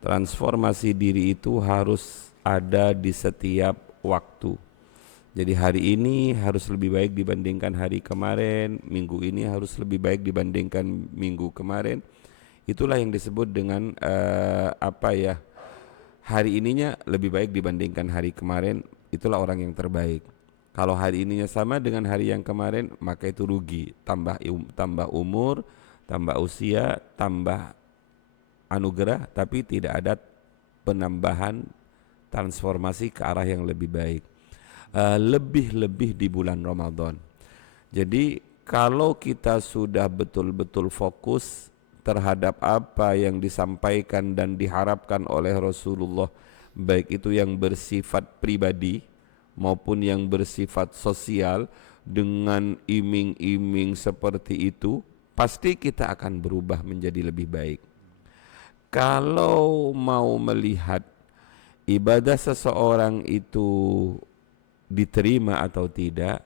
Transformasi diri itu harus ada di setiap waktu. Jadi hari ini harus lebih baik dibandingkan hari kemarin, minggu ini harus lebih baik dibandingkan minggu kemarin. Itulah yang disebut dengan hari ininya lebih baik dibandingkan hari kemarin, itulah orang yang terbaik. Kalau hari ininya sama dengan hari yang kemarin, maka itu rugi. Tambah umur, tambah usia, tambah anugerah, tapi tidak ada penambahan transformasi ke arah yang lebih baik. Lebih-lebih di bulan Ramadan. Jadi kalau kita sudah betul-betul fokus terhadap apa yang disampaikan dan diharapkan oleh Rasulullah, baik itu yang bersifat pribadi maupun yang bersifat sosial, dengan iming-iming seperti itu, pasti kita akan berubah menjadi lebih baik. Kalau mau melihat ibadah seseorang itu diterima atau tidak,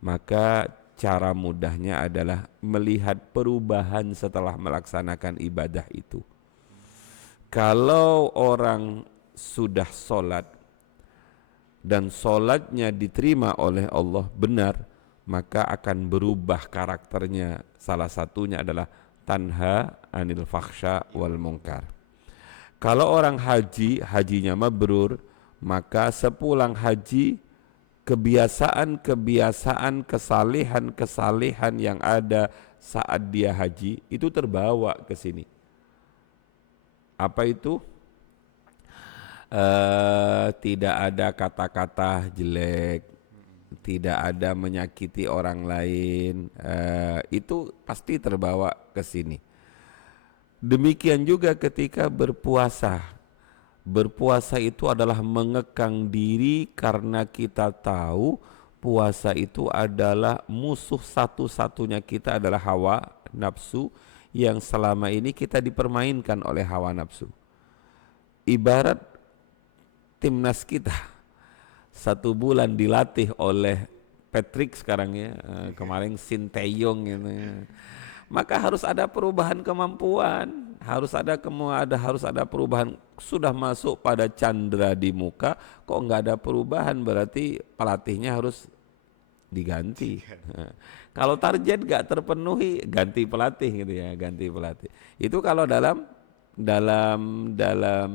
maka cara mudahnya adalah melihat perubahan setelah melaksanakan ibadah itu. Kalau orang sudah sholat dan sholatnya diterima oleh Allah benar, maka akan berubah karakternya. Salah satunya adalah tanha anil fakhsya wal munkar. Kalau orang haji, hajinya mabrur, maka sepulang haji kebiasaan-kebiasaan, kesalehan-kesalehan yang ada saat dia haji itu terbawa ke sini. Apa itu? Tidak ada kata-kata jelek, tidak ada menyakiti orang lain, itu pasti terbawa ke sini. Demikian juga ketika berpuasa. Berpuasa itu adalah mengekang diri karena kita tahu puasa itu adalah musuh satu-satunya kita adalah hawa nafsu yang selama ini kita dipermainkan oleh hawa nafsu. Ibarat timnas kita 1 bulan dilatih oleh Patrick sekarang ya, kemarin Sinteyong gitu ya. Maka harus ada perubahan kemampuan, harus ada perubahan. Sudah masuk pada candra di muka, kok nggak ada perubahan, berarti pelatihnya harus diganti. Kalau target nggak terpenuhi, ganti pelatih gitu ya, ganti pelatih. Itu kalau dalam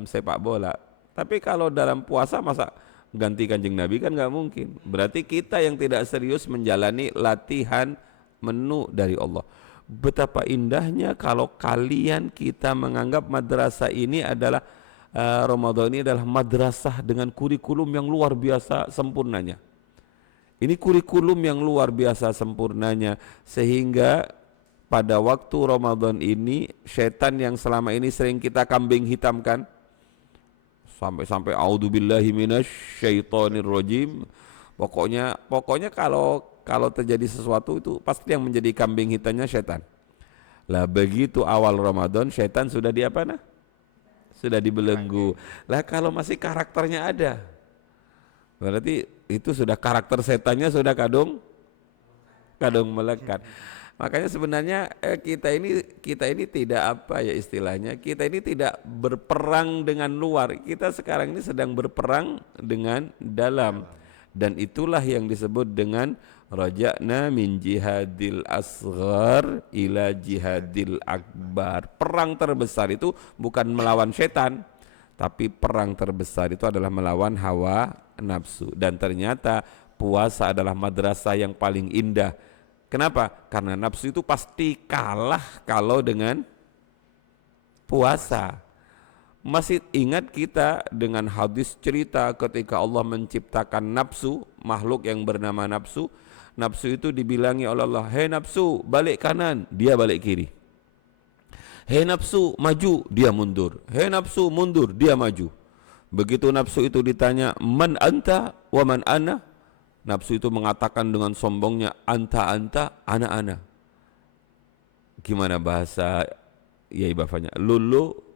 sepak bola. Tapi kalau dalam puasa masa ganti Kanjeng Nabi kan nggak mungkin. Berarti kita yang tidak serius menjalani latihan menu dari Allah. Betapa indahnya kalau kalian kita menganggap madrasah ini adalah Ramadan ini adalah madrasah dengan kurikulum yang luar biasa sempurnanya. Ini kurikulum yang luar biasa sempurnanya, sehingga pada waktu Ramadan ini setan yang selama ini sering kita kambing hitamkan, sampai auzubillahi minasyaitonir rajim, pokoknya kalau terjadi sesuatu itu pasti yang menjadi kambing hitamnya setan. Lah begitu awal Ramadan setan sudah di apa nah? Sudah dibelenggu. Lah kalau masih karakternya ada, berarti itu sudah karakter setannya sudah kadung melekat. Makanya sebenarnya kita ini tidak apa ya istilahnya, kita ini tidak berperang dengan luar, kita sekarang ini sedang berperang dengan dalam. Dan itulah yang disebut dengan raja'na min jihadil asghar ila jihadil akbar. Perang terbesar itu bukan melawan setan, tapi perang terbesar itu adalah melawan hawa nafsu. Dan ternyata puasa adalah madrasah yang paling indah. Kenapa? Karena nafsu itu pasti kalah kalau dengan puasa. Masih ingat kita dengan hadis cerita ketika Allah menciptakan nafsu, makhluk yang bernama nafsu. Nafsu itu dibilangi oleh Allah, "Hei nafsu, balik kanan," dia balik kiri. "Hei nafsu, maju," dia mundur. "Hei nafsu, mundur," dia maju. Begitu nafsu itu ditanya, "Man anta wa man ana?" Nafsu itu mengatakan dengan sombongnya, "Anta anta, ana ana." Gimana bahasa yai bapaknya? Lulu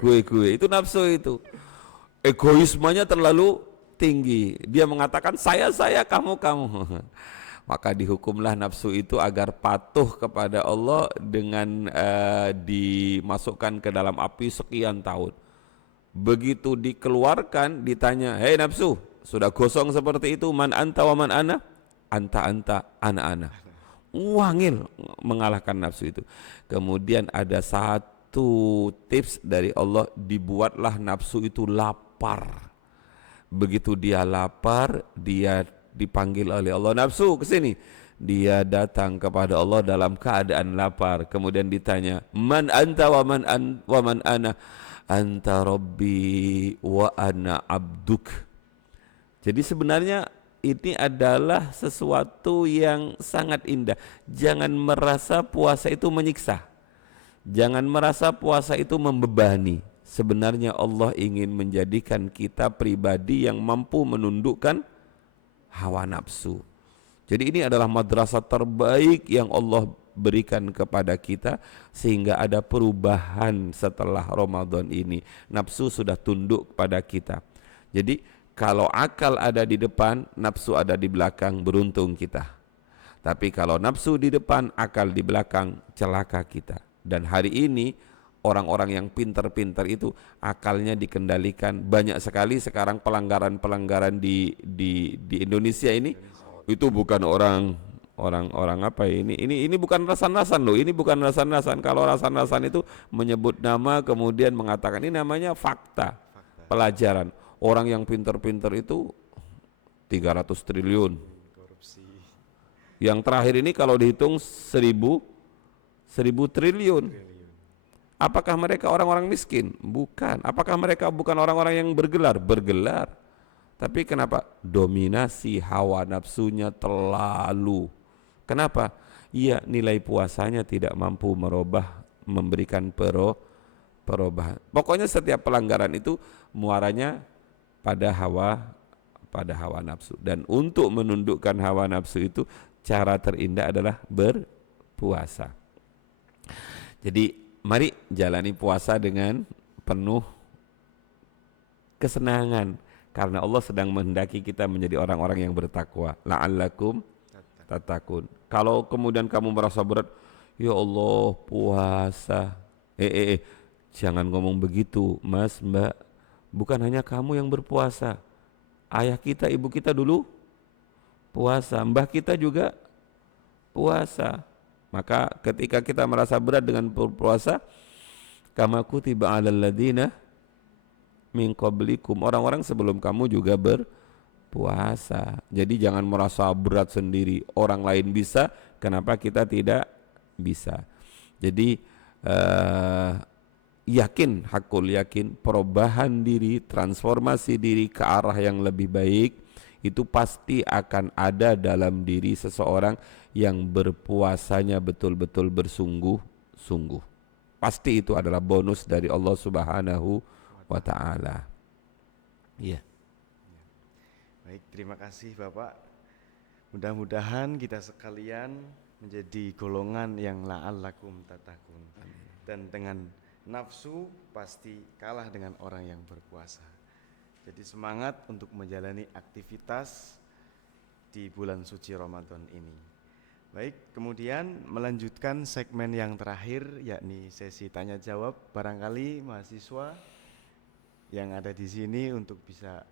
gue. Itu nafsu itu. Egoismenya terlalu tinggi. Dia mengatakan saya, kamu. Maka dihukumlah nafsu itu agar patuh kepada Allah dengan dimasukkan ke dalam api sekian tahun. Begitu dikeluarkan ditanya, "Hei nafsu, sudah gosong seperti itu, man anta wa man ana?" "Anta, ana." Wangil mengalahkan nafsu itu. Kemudian ada satu tips dari Allah, dibuatlah nafsu itu lapar. Begitu dia lapar, dia dipanggil oleh Allah, "Nafsu kesini." Dia datang kepada Allah dalam keadaan lapar. Kemudian ditanya, "Man anta wa man ana?" "Anta rabbi wa ana abduk." Jadi sebenarnya ini adalah sesuatu yang sangat indah. Jangan merasa puasa itu menyiksa. Jangan merasa puasa itu membebani. Sebenarnya Allah ingin menjadikan kita pribadi yang mampu menundukkan hawa nafsu. Jadi ini adalah madrasah terbaik yang Allah berikan kepada kita, sehingga ada perubahan setelah Ramadan ini. Nafsu sudah tunduk pada kita. Jadi kalau akal ada di depan, nafsu ada di belakang, beruntung kita. Tapi kalau nafsu di depan, akal di belakang, celaka kita. Dan hari ini orang-orang yang pintar-pintar itu akalnya dikendalikan. Banyak sekali sekarang pelanggaran di Indonesia ini. Itu bukan orang apa ya, ini bukan rasan-rasan loh. Ini bukan rasan-rasan. Kalau rasan-rasan itu menyebut nama kemudian mengatakan, ini namanya fakta. Pelajaran. Orang yang pintar-pintar itu 300 triliun. Yang terakhir ini kalau dihitung 1000 triliun. Apakah mereka orang-orang miskin? Bukan. Apakah mereka bukan orang-orang yang bergelar? Bergelar. Tapi kenapa? Dominasi hawa nafsunya terlalu. Kenapa? Iya, nilai puasanya tidak mampu memberikan perubahan. Pokoknya setiap pelanggaran itu muaranya pada hawa nafsu. Dan untuk menundukkan hawa nafsu itu cara terindah adalah berpuasa. Jadi mari jalani puasa dengan penuh kesenangan, Karena Allah sedang menghendaki kita menjadi orang-orang yang bertakwa. La'allakum tatakun. Kalau kemudian kamu merasa berat, ya Allah puasa. Jangan ngomong begitu, Mas, Mbak. Bukan hanya kamu yang berpuasa. Ayah kita, ibu kita dulu puasa, mbah kita juga puasa. Maka ketika kita merasa berat dengan berpuasa, kama kutiba 'alal ladzina min qablikum, orang-orang sebelum kamu juga berpuasa. Jadi jangan merasa berat sendiri. Orang lain bisa, kenapa kita tidak bisa? Jadi hakul yakin perubahan diri, transformasi diri ke arah yang lebih baik itu pasti akan ada dalam diri seseorang yang berpuasanya betul-betul bersungguh-sungguh. Pasti itu adalah bonus dari Allah Subhanahu wa ta'ala. Iya. Baik, terima kasih Bapak. Mudah-mudahan kita sekalian menjadi golongan yang la'allakum tatakun. Dan dengan nafsu pasti kalah dengan orang yang berpuasa. Jadi semangat untuk menjalani aktivitas di bulan suci Ramadan ini. Baik, kemudian melanjutkan segmen yang terakhir, yakni sesi tanya jawab. Barangkali mahasiswa yang ada di sini untuk bisa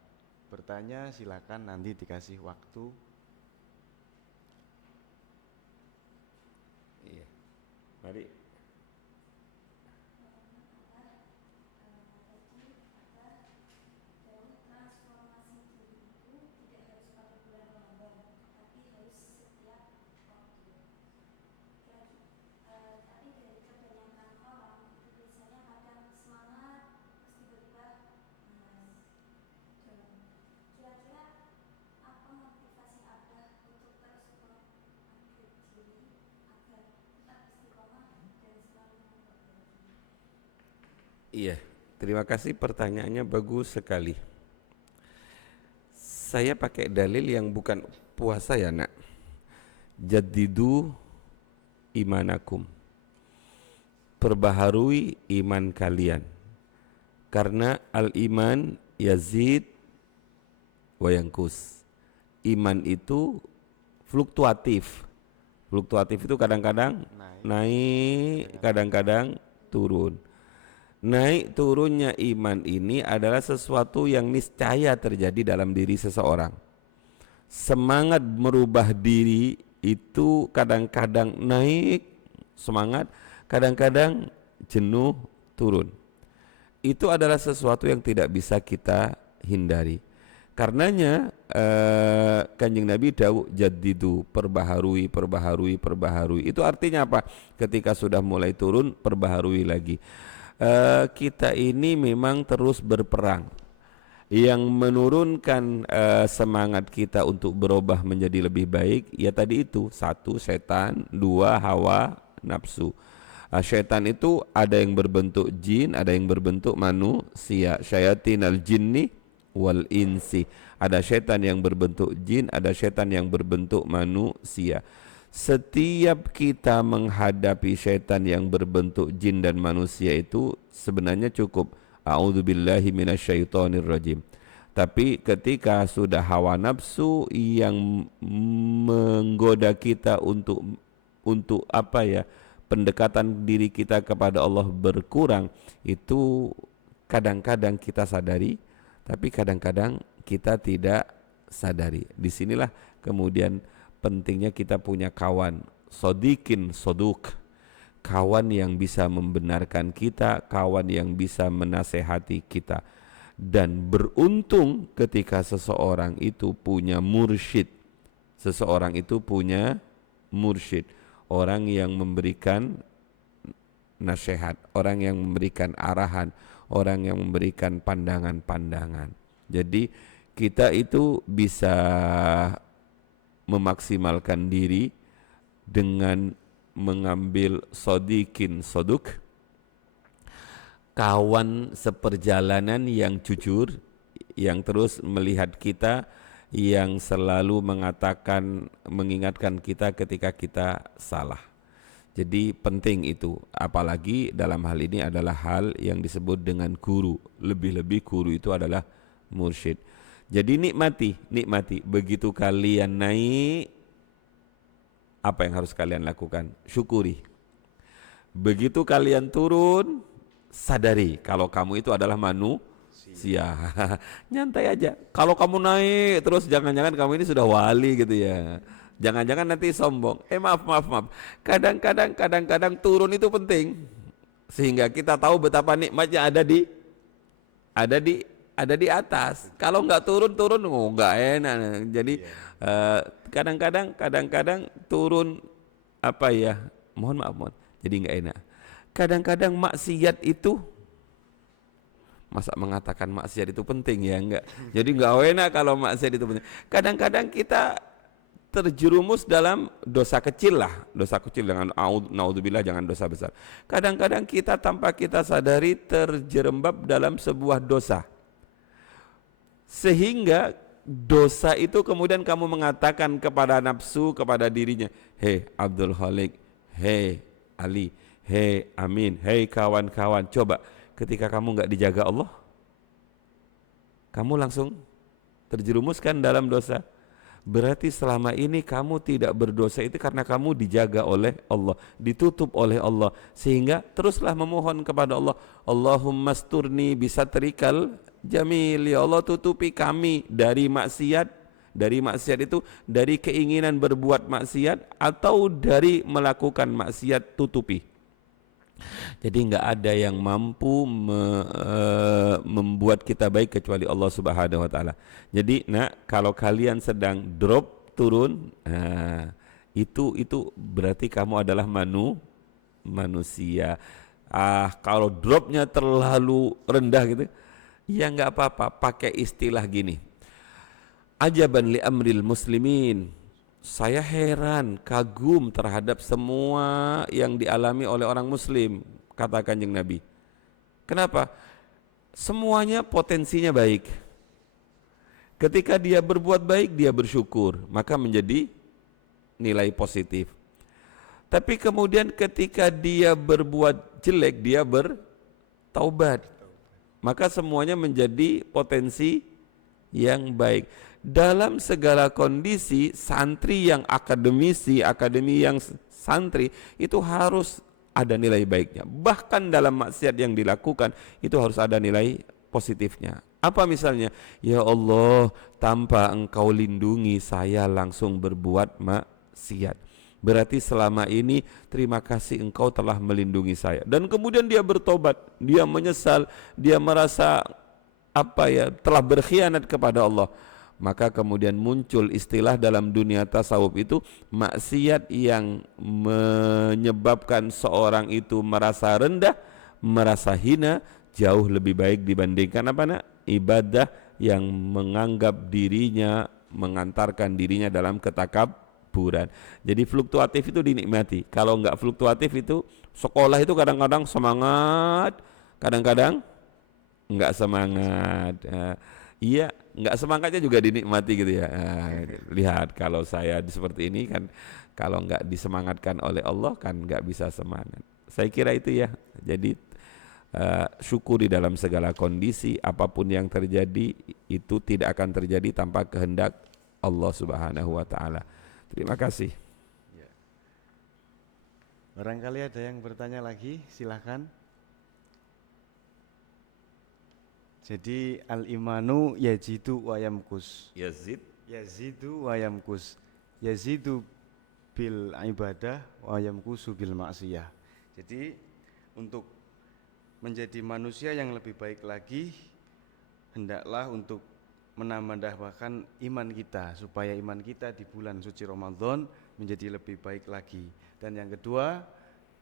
bertanya, silakan nanti dikasih waktu. Iya. Mari. Iya, terima kasih, pertanyaannya bagus sekali. Saya pakai dalil yang bukan puasa ya nak. Jaddidu imanakum, perbaharui iman kalian. Karena al-iman yazid wa yankus. Iman itu fluktuatif. Fluktuatif itu kadang-kadang naik, kadang-kadang turun. Naik turunnya iman ini adalah sesuatu yang niscaya terjadi dalam diri seseorang. Semangat merubah diri itu kadang-kadang naik semangat, kadang-kadang jenuh turun. Itu adalah sesuatu yang tidak bisa kita hindari. Karenanya Kanjeng Nabi dawuh jaddidu, perbaharui. Itu artinya apa? Ketika sudah mulai turun, perbaharui lagi. Kita ini memang terus berperang. Yang menurunkan semangat kita untuk berubah menjadi lebih baik, ya tadi itu, satu setan, dua hawa nafsu. Setan itu ada yang berbentuk jin, ada yang berbentuk manusia. Syayatinal jinni wal insi. Ada setan yang berbentuk jin, ada setan yang berbentuk manusia. Setiap kita menghadapi setan yang berbentuk jin dan manusia itu sebenarnya cukup a'udzubillahi minasyaitonir rajim. Tapi ketika sudah hawa nafsu yang menggoda kita untuk apa ya, pendekatan diri kita kepada Allah berkurang, itu kadang-kadang kita sadari, tapi kadang-kadang kita tidak sadari. Disinilah kemudian pentingnya kita punya kawan, sodikin soduk, kawan yang bisa membenarkan kita, kawan yang bisa menasehati kita. Dan beruntung ketika seseorang itu punya mursyid, seseorang itu punya mursyid, orang yang memberikan nasihat, orang yang memberikan arahan, orang yang memberikan pandangan-pandangan. Jadi kita itu bisa memaksimalkan diri dengan mengambil sodikin soduk, kawan seperjalanan yang jujur, yang terus melihat kita, yang selalu mengingatkan kita ketika kita salah. Jadi penting itu, apalagi dalam hal ini adalah hal yang disebut dengan guru. Lebih-lebih guru itu adalah mursyid. Jadi nikmati. Begitu kalian naik, apa yang harus kalian lakukan? Syukuri. Begitu kalian turun, sadari kalau kamu itu adalah manusia. Nyantai aja. Kalau kamu naik terus, jangan-jangan kamu ini sudah wali gitu ya. Jangan-jangan nanti sombong. Maaf. Kadang-kadang turun itu penting, sehingga kita tahu betapa nikmatnya ada di atas. Kalau nggak turun, nggak enak. Jadi kadang-kadang turun apa ya? Mohon. Jadi nggak enak. Kadang-kadang maksiat itu, masa mengatakan maksiat itu penting ya? Enggak. Jadi nggak enak kalau maksiat itu penting. Kadang-kadang kita terjerumus dalam dosa kecil dengan naudzubillah, jangan dosa besar. Kadang-kadang kita tanpa kita sadari terjerembab dalam sebuah dosa, sehingga dosa itu kemudian kamu mengatakan kepada nafsu, kepada dirinya, hei Abdul Khalik, hei Ali, hei Amin, hei kawan-kawan, coba ketika kamu nggak dijaga Allah, kamu langsung terjerumuskan dalam dosa. Berarti selama ini kamu tidak berdosa itu karena kamu dijaga oleh Allah, ditutup oleh Allah, sehingga teruslah memohon kepada Allah, Allahumma sturni bisatrikal jamil, ya Allah tutupi kami dari maksiat. Dari maksiat itu dari keinginan berbuat maksiat atau dari melakukan maksiat, tutupi. Jadi nggak ada yang mampu membuat kita baik kecuali Allah Subhanahu wa taala. Jadi kalau kalian sedang drop, turun, itu berarti kamu adalah manusia. Kalau dropnya terlalu rendah gitu, ya nggak apa-apa, pakai istilah gini. Ajaban li amril muslimin. Saya heran, kagum terhadap semua yang dialami oleh orang muslim, kata Kanjeng Nabi. Kenapa? Semuanya potensinya baik. Ketika dia berbuat baik, dia bersyukur, maka menjadi nilai positif. Tapi kemudian ketika dia berbuat jelek, dia bertaubat, maka semuanya menjadi potensi yang baik. Dalam segala kondisi, santri yang akademi yang santri itu harus ada nilai baiknya. Bahkan dalam maksiat yang dilakukan itu harus ada nilai positifnya. Apa misalnya? Ya Allah, tanpa Engkau lindungi saya langsung berbuat maksiat. Berarti selama ini terima kasih Engkau telah melindungi saya. Dan kemudian dia bertobat, dia menyesal, dia merasa telah berkhianat kepada Allah. Maka kemudian muncul istilah dalam dunia tasawuf itu, maksiat yang menyebabkan seorang itu merasa rendah, merasa hina, jauh lebih baik dibandingkan ibadah yang menganggap dirinya, mengantarkan dirinya dalam ketakaburan. Jadi fluktuatif itu dinikmati. Kalau enggak fluktuatif itu, sekolah itu kadang-kadang semangat, kadang-kadang enggak semangat. Iya, enggak semangatnya juga dinikmati gitu ya. Lihat kalau saya seperti ini kan, kalau enggak disemangatkan oleh Allah kan enggak bisa semangat. Saya kira itu ya. Jadi syukuri dalam segala kondisi, apapun yang terjadi itu tidak akan terjadi tanpa kehendak Allah Subhanahu wa taala. Terima kasih. Barangkali ada yang bertanya lagi, silakan. Jadi al-imanu yazidu wa yamkus. Yazidu wa yamkus. Yazidu bil ibadah wa yamkusu bil maksiyah. Jadi untuk menjadi manusia yang lebih baik lagi, hendaklah untuk menambahkan iman kita, supaya iman kita di bulan suci Ramadan menjadi lebih baik lagi. Dan yang kedua,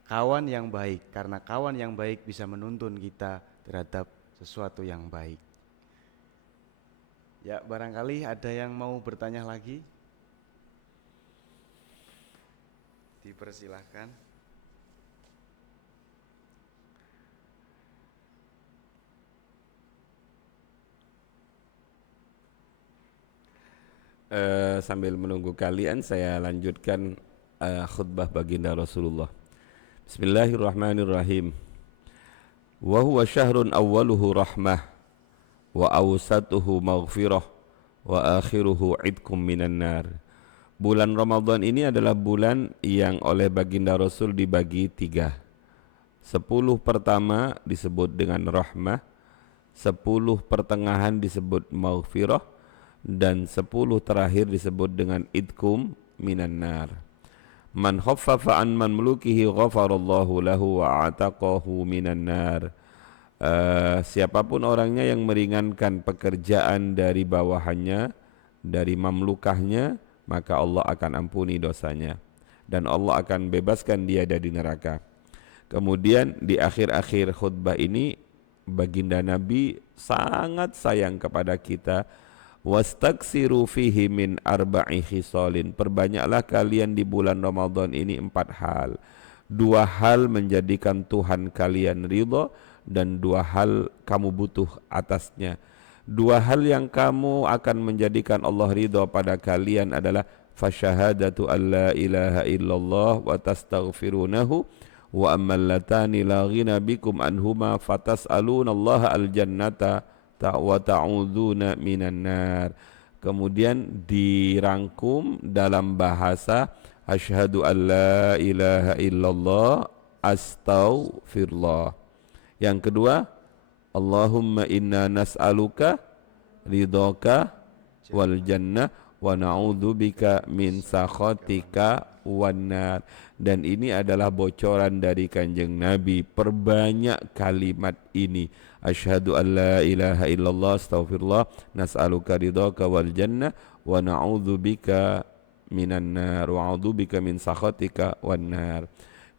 kawan yang baik, karena kawan yang baik bisa menuntun kita terhadap sesuatu yang baik. Ya, barangkali ada yang mau bertanya lagi, dipersilahkan. Sambil menunggu kalian, saya lanjutkan khutbah baginda Rasulullah. Bismillahirrahmanirrahim. Wa huwa syahrun awwaluhu rahmah wa awsatuhu maghfirah wa akhiruhu idkum minan nar. Bulan Ramadan ini adalah bulan yang oleh baginda Rasul dibagi 3. 10 pertama disebut dengan rahmah, 10 pertengahan disebut maghfirah, dan 10 terakhir disebut dengan idkum minan nar. Man khaffafa an man mulukihi ghafarallahu lahu wa ataqahu minan nar. Siapapun orangnya yang meringankan pekerjaan dari bawahannya, dari mamlukahnya, maka Allah akan ampuni dosanya dan Allah akan bebaskan dia dari neraka. Kemudian di akhir-akhir khutbah ini baginda Nabi sangat sayang kepada kita. Wastaksiru fihi min arba'i khisalin. Perbanyaklah kalian di bulan Ramadan ini 4 hal. 2 hal menjadikan Tuhan kalian ridha dan 2 hal kamu butuh atasnya. 2 hal yang kamu akan menjadikan Allah ridha pada kalian adalah fasyahadatu an la ilaha illallah wa tastaghfirunahu wa ammallatani la ghina bikum anhuma fatas'aluna Allah al-jannata wa ta'udzuna minan nar. Kemudian dirangkum dalam bahasa asyhadu an la ilaha illallah astaghfirullah. Yang kedua, Allahumma inna nas'aluka ridhaka wal jannah wa na'udzubika min sakhatika wan nar. Dan ini adalah bocoran dari Kanjeng Nabi. Perbanyak kalimat ini. Asyhadu an la ilaha illallah astaghfirullah nas'aluka ridhaka wal jannah wa na'udzubika minan nar wa a'udzubika min sakhatika wan nar.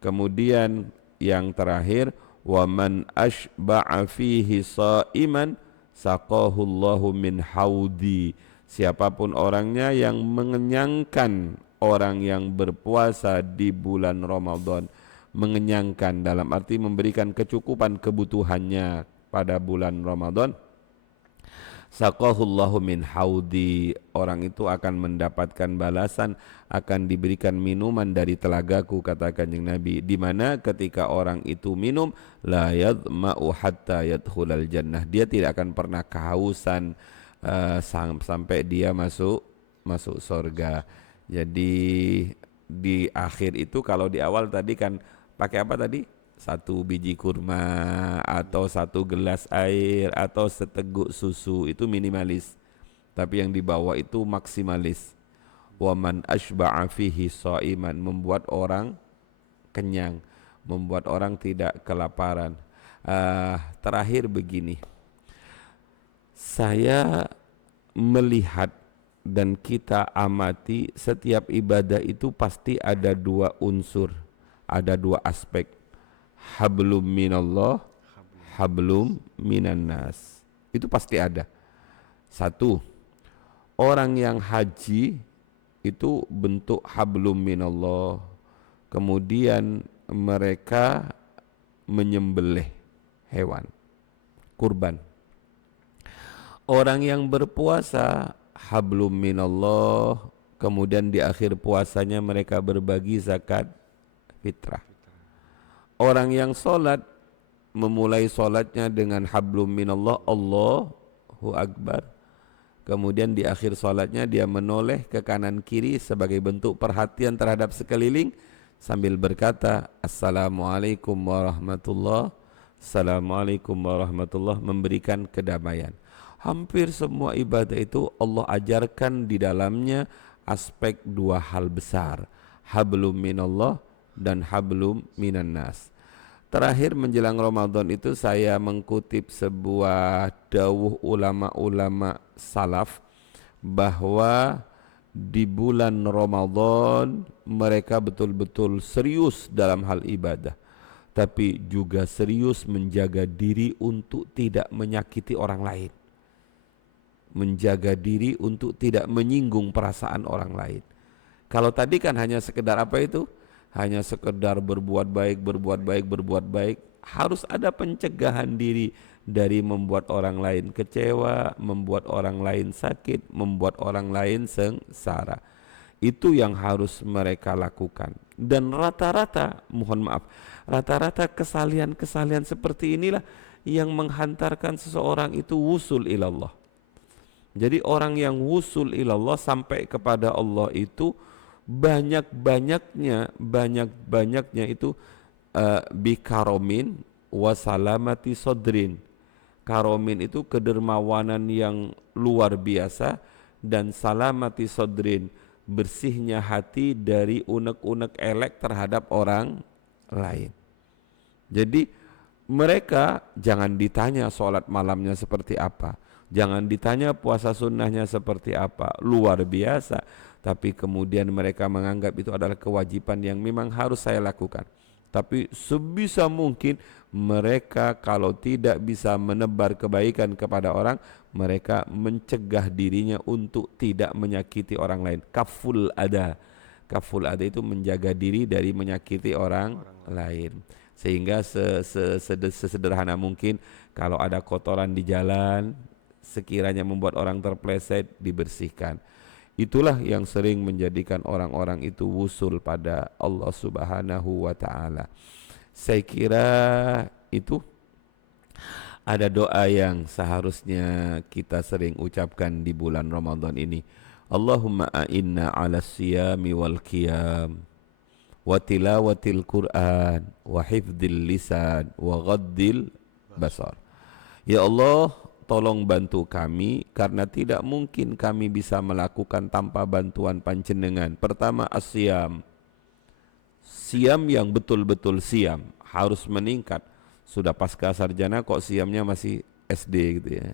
Kemudian yang terakhir, wa man ashba'a fihi sa'iman saqahu Allahu min haudi. Siapapun orangnya yang mengenyangkan orang yang berpuasa di bulan Ramadan, mengenyangkan dalam arti memberikan kecukupan kebutuhannya pada bulan Ramadan, saqahullahu min haudi, orang itu akan mendapatkan balasan, akan diberikan minuman dari telagaku, kata Kanjeng Nabi, di mana ketika orang itu minum la yadma'u hatta yadkhulal jannah, dia tidak akan pernah kehausan sampai dia masuk surga. Jadi di akhir itu, kalau di awal tadi kan pakai apa tadi? 1 biji kurma atau 1 gelas air atau seteguk susu, itu minimalis. Tapi yang di bawah itu maksimalis. Wa man ashba'a fihi sha'iman, membuat orang kenyang, membuat orang tidak kelaparan. Terakhir begini, saya melihat dan kita amati setiap ibadah itu pasti ada 2 unsur, ada 2 aspek. Hablum minallah, hablum minan nas. Itu pasti ada. 1, orang yang haji itu bentuk hablum minallah. Kemudian mereka menyembelih hewan kurban. Orang yang berpuasa hablum minallah, kemudian di akhir puasanya mereka berbagi zakat fitrah. Orang yang sholat memulai sholatnya dengan hablum minallah, Allahu Akbar. Kemudian di akhir sholatnya dia menoleh ke kanan kiri sebagai bentuk perhatian terhadap sekeliling sambil berkata Assalamualaikum warahmatullah, Assalamualaikum warahmatullah, memberikan kedamaian. Hampir semua ibadah itu Allah ajarkan di dalamnya aspek 2 hal besar, hablum minallah dan hablum minan nas. Terakhir menjelang Ramadan itu saya mengutip sebuah dawuh ulama-ulama salaf bahwa di bulan Ramadan mereka betul-betul serius dalam hal ibadah, tapi juga serius menjaga diri untuk tidak menyakiti orang lain, menjaga diri untuk tidak menyinggung perasaan orang lain. Kalau tadi kan hanya sekedar apa itu? Hanya sekedar berbuat baik, harus ada pencegahan diri dari membuat orang lain kecewa, membuat orang lain sakit, membuat orang lain sengsara. Itu yang harus mereka lakukan. Dan rata-rata, mohon maaf, rata-rata kesalahan seperti inilah yang menghantarkan seseorang itu wusul ilallah. Jadi orang yang wusul ilallah sampai kepada Allah itu banyak-banyaknya itu bikaromin wasalamati sodrin. Karomin itu kedermawanan yang luar biasa, dan salamati sodrin, bersihnya hati dari unek-unek elek terhadap orang lain. Jadi mereka jangan ditanya sholat malamnya seperti apa, jangan ditanya puasa sunnahnya seperti apa, luar biasa. Tapi kemudian mereka menganggap itu adalah kewajiban yang memang harus saya lakukan. Tapi sebisa mungkin mereka kalau tidak bisa menebar kebaikan kepada orang, mereka mencegah dirinya untuk tidak menyakiti orang lain. Kaful ada itu menjaga diri dari menyakiti orang lain. Sehingga sesederhana mungkin kalau ada kotoran di jalan sekiranya membuat orang terpleset, dibersihkan. Itulah yang sering menjadikan orang-orang itu wusul pada Allah Subhanahu wa ta'ala. Saya kira itu ada doa yang seharusnya kita sering ucapkan di bulan Ramadan ini. Allahumma a'inna ala siyami wal qiyam wa tilawatil Qur'an wa hifdzil lisan wa ghaddil basar. Ya Allah, tolong bantu kami, karena tidak mungkin kami bisa melakukan tanpa bantuan panjenengan. Pertama, asyam. Siam yang betul-betul siam, harus meningkat. Sudah pasca sarjana kok siamnya masih SD gitu ya.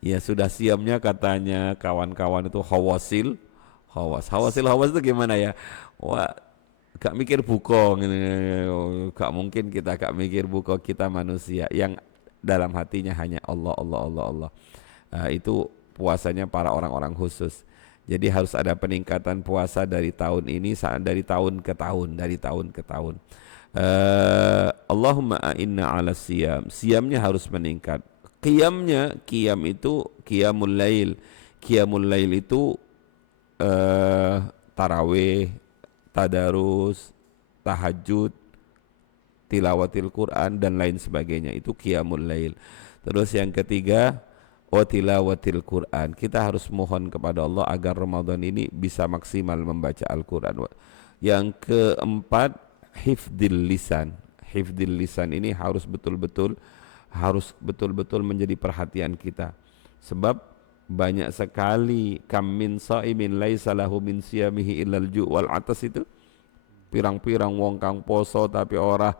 Ya sudah siamnya katanya kawan-kawan itu hawasil itu gimana ya? Wah, gak mikir buko gitu. Gak mungkin kita gak mikir buko, kita manusia yang dalam hatinya hanya Allah. Itu puasanya para orang-orang khusus. Jadi harus ada peningkatan puasa dari tahun ini, dari tahun ke tahun. Allahumma a'inna ala siyam. Siyamnya harus meningkat. Qiyam itu qiyamul lail. Qiyamul lail itu tarawih, tadarus, tahajud, tilawatil Quran dan lain sebagainya. Itu qiyamul lail. Terus yang ketiga, wa tilawatil Quran. Kita harus mohon kepada Allah agar Ramadan ini bisa maksimal membaca Al-Quran. Yang keempat, hifdzil lisan. Hifdzil lisan ini harus betul-betul menjadi perhatian kita. Sebab banyak sekali kam min shaimin laisa lahu min siyamihi illal ju' wal atas, itu pirang-pirang wong kang poso tapi ora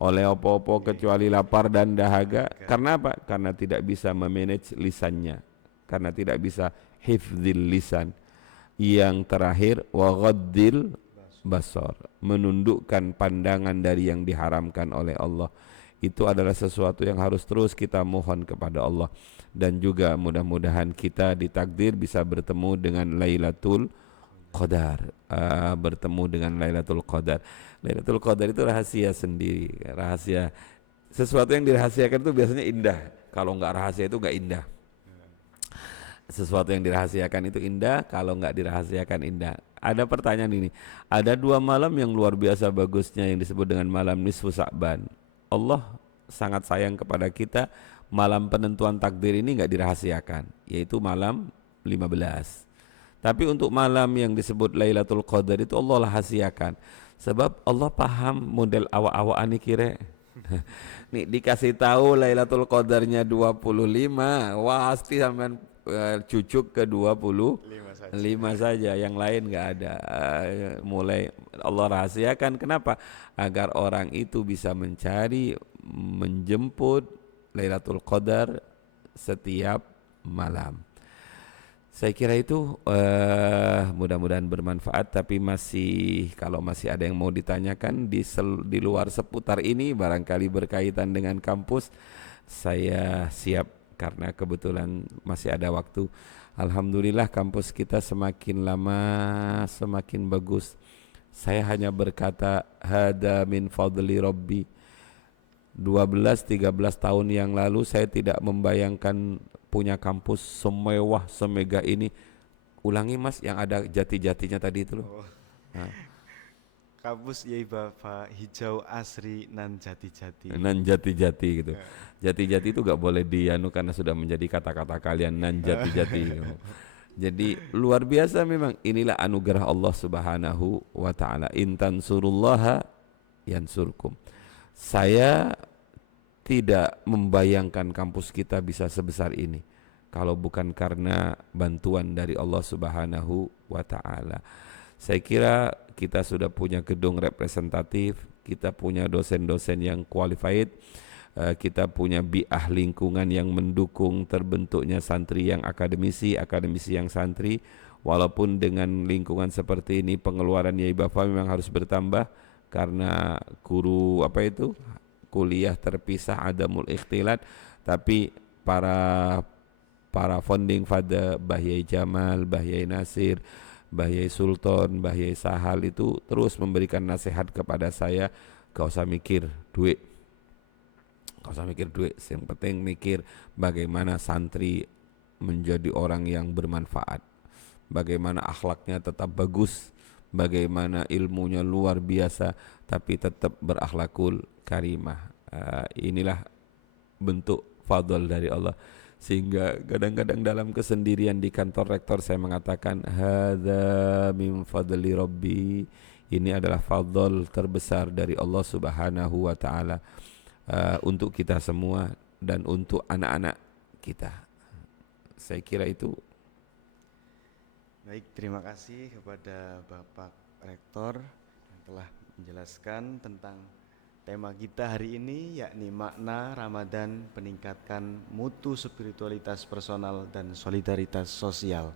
oleh opo-opo kecuali lapar dan dahaga. Karena apa? Karena tidak bisa memanage lisannya, karena tidak bisa hifdzil lisan. Yang terakhir, wa ghaddil basar, menundukkan pandangan dari yang diharamkan oleh Allah. Itu adalah sesuatu yang harus terus kita mohon kepada Allah. Dan juga mudah-mudahan kita ditakdir bisa bertemu dengan Lailatul Qadar. Bertemu dengan Lailatul Qadar. Lailatul Qadar itu rahasia sendiri. Rahasia, sesuatu yang dirahasiakan itu biasanya indah. Kalau nggak rahasia itu nggak indah. Sesuatu yang dirahasiakan itu indah, kalau nggak dirahasiakan indah. Ada pertanyaan ini, ada 2 malam yang luar biasa bagusnya yang disebut dengan malam nisfu Sa'ban. Allah sangat sayang kepada kita, malam penentuan takdir ini nggak dirahasiakan, yaitu malam 15. Tapi untuk malam yang disebut Lailatul Qadar itu Allah rahasiakan. Sebab Allah paham model awak-awak ani kira. Nih dikasih tahu Lailatul Qadarnya 25, wah pasti sampean cucuk ke 25 saja, yang lain nggak ada. Mulai Allah rahasiakan, kenapa? Agar orang itu bisa mencari, menjemput Lailatul Qadar setiap malam. Saya kira itu mudah-mudahan bermanfaat. Tapi kalau masih ada yang mau ditanyakan di luar seputar ini, barangkali berkaitan dengan kampus, saya siap karena kebetulan masih ada waktu. Alhamdulillah kampus kita semakin lama semakin bagus. Saya hanya berkata hada min fadli rabbi. 12-13 tahun yang lalu saya tidak membayangkan punya kampus semewah semega ini. Ulangi Mas yang ada jati-jatinya tadi itu loh. Nah, Kampus Yai Bapak hijau asri nan jati-jati. Nan jati-jati gitu. Jati-jati itu gak boleh dianu karena sudah menjadi kata-kata kalian nan jati-jati gitu. Jadi luar biasa memang, inilah anugerah Allah Subhanahu wa taala. Intan surullaha yansurkum. Saya tidak membayangkan kampus kita bisa sebesar ini kalau bukan karena bantuan dari Allah Subhanahu wa taala. Saya kira kita sudah punya gedung representatif, kita punya dosen-dosen yang qualified, kita punya bi'ah lingkungan yang mendukung terbentuknya santri yang akademisi, akademisi yang santri. Walaupun dengan lingkungan seperti ini pengeluaran Yai Bafa memang harus bertambah karena guru kuliah terpisah, adamul ikhtilat, tapi para founding father Mbah Yai Jamal, Mbah Yai Nasir, Mbah Yai Sultan, Mbah Yai Sahal itu terus memberikan nasihat kepada saya, gak usah mikir duit, yang penting mikir bagaimana santri menjadi orang yang bermanfaat, bagaimana akhlaknya tetap bagus, bagaimana ilmunya luar biasa tapi tetap berakhlakul karimah. Inilah bentuk fadl dari Allah. Sehingga kadang-kadang dalam kesendirian di kantor rektor saya mengatakan hadza min fadli rabbi, ini adalah fadl terbesar dari Allah Subhanahu wa taala untuk kita semua dan untuk anak-anak kita. Saya kira itu. Baik, terima kasih kepada Bapak Rektor yang telah menjelaskan tentang tema kita hari ini, yakni makna Ramadan peningkatkan mutu spiritualitas personal dan solidaritas sosial.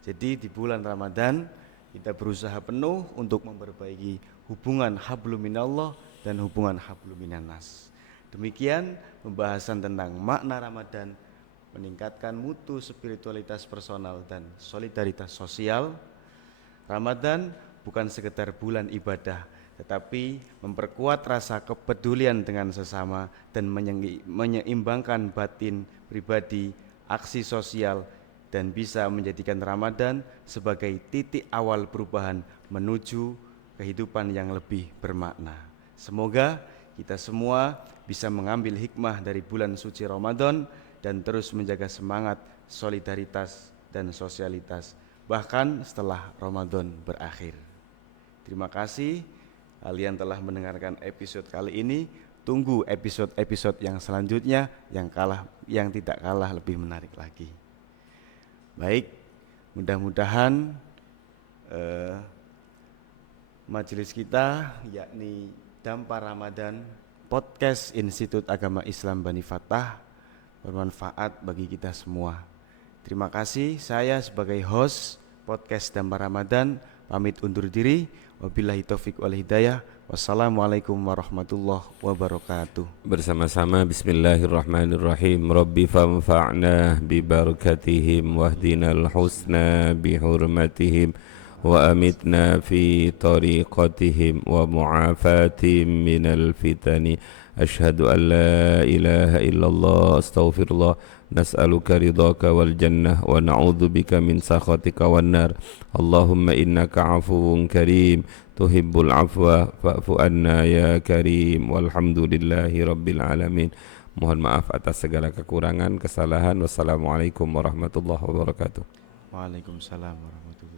Jadi di bulan Ramadan kita berusaha penuh untuk memperbaiki hubungan hablum minallah dan hubungan hablum minannas. Demikian pembahasan tentang makna Ramadan meningkatkan mutu spiritualitas personal dan solidaritas sosial. Ramadan bukan sekedar bulan ibadah, tetapi memperkuat rasa kepedulian dengan sesama dan menyeimbangkan batin pribadi, aksi sosial, dan bisa menjadikan Ramadan sebagai titik awal perubahan menuju kehidupan yang lebih bermakna. Semoga kita semua bisa mengambil hikmah dari bulan suci Ramadan dan terus menjaga semangat solidaritas dan sosialitas bahkan setelah Ramadan berakhir. Terima kasih kalian telah mendengarkan episode kali ini. Tunggu episode-episode yang selanjutnya yang tidak kalah lebih menarik lagi. Baik, mudah-mudahan majelis kita yakni Dampa Ramadan Podcast Institut Agama Islam Bani Fathah bermanfaat bagi kita semua. Terima kasih, saya sebagai host podcast Dampa Ramadan pamit undur diri. Wabillahi taufiq wal hidayah. Wassalamualaikum warahmatullahi wabarakatuh. Bersama-sama bismillahirrahmanirrahim. Rabbi fanfa'na bibarakatihim wahdinal husna bihurmatihim wa amitna fi tariqatihim wa mu'afatihim minal fitani. Ashhadu an la ilaha illallah astaghfirullah. Nas'aluka ridhaka wal jannah wa na'udzu bika min sakhatika wan nar. Allahumma innaka afuwun karim tuhibbul afwa fa'fu anna ya karim. Walhamdulillahi rabbil alamin. Mohon maaf atas segala kekurangan, kesalahan. Wassalamualaikum warahmatullahi wabarakatuh. Waalaikumsalam warahmatullahi wabarakatuh.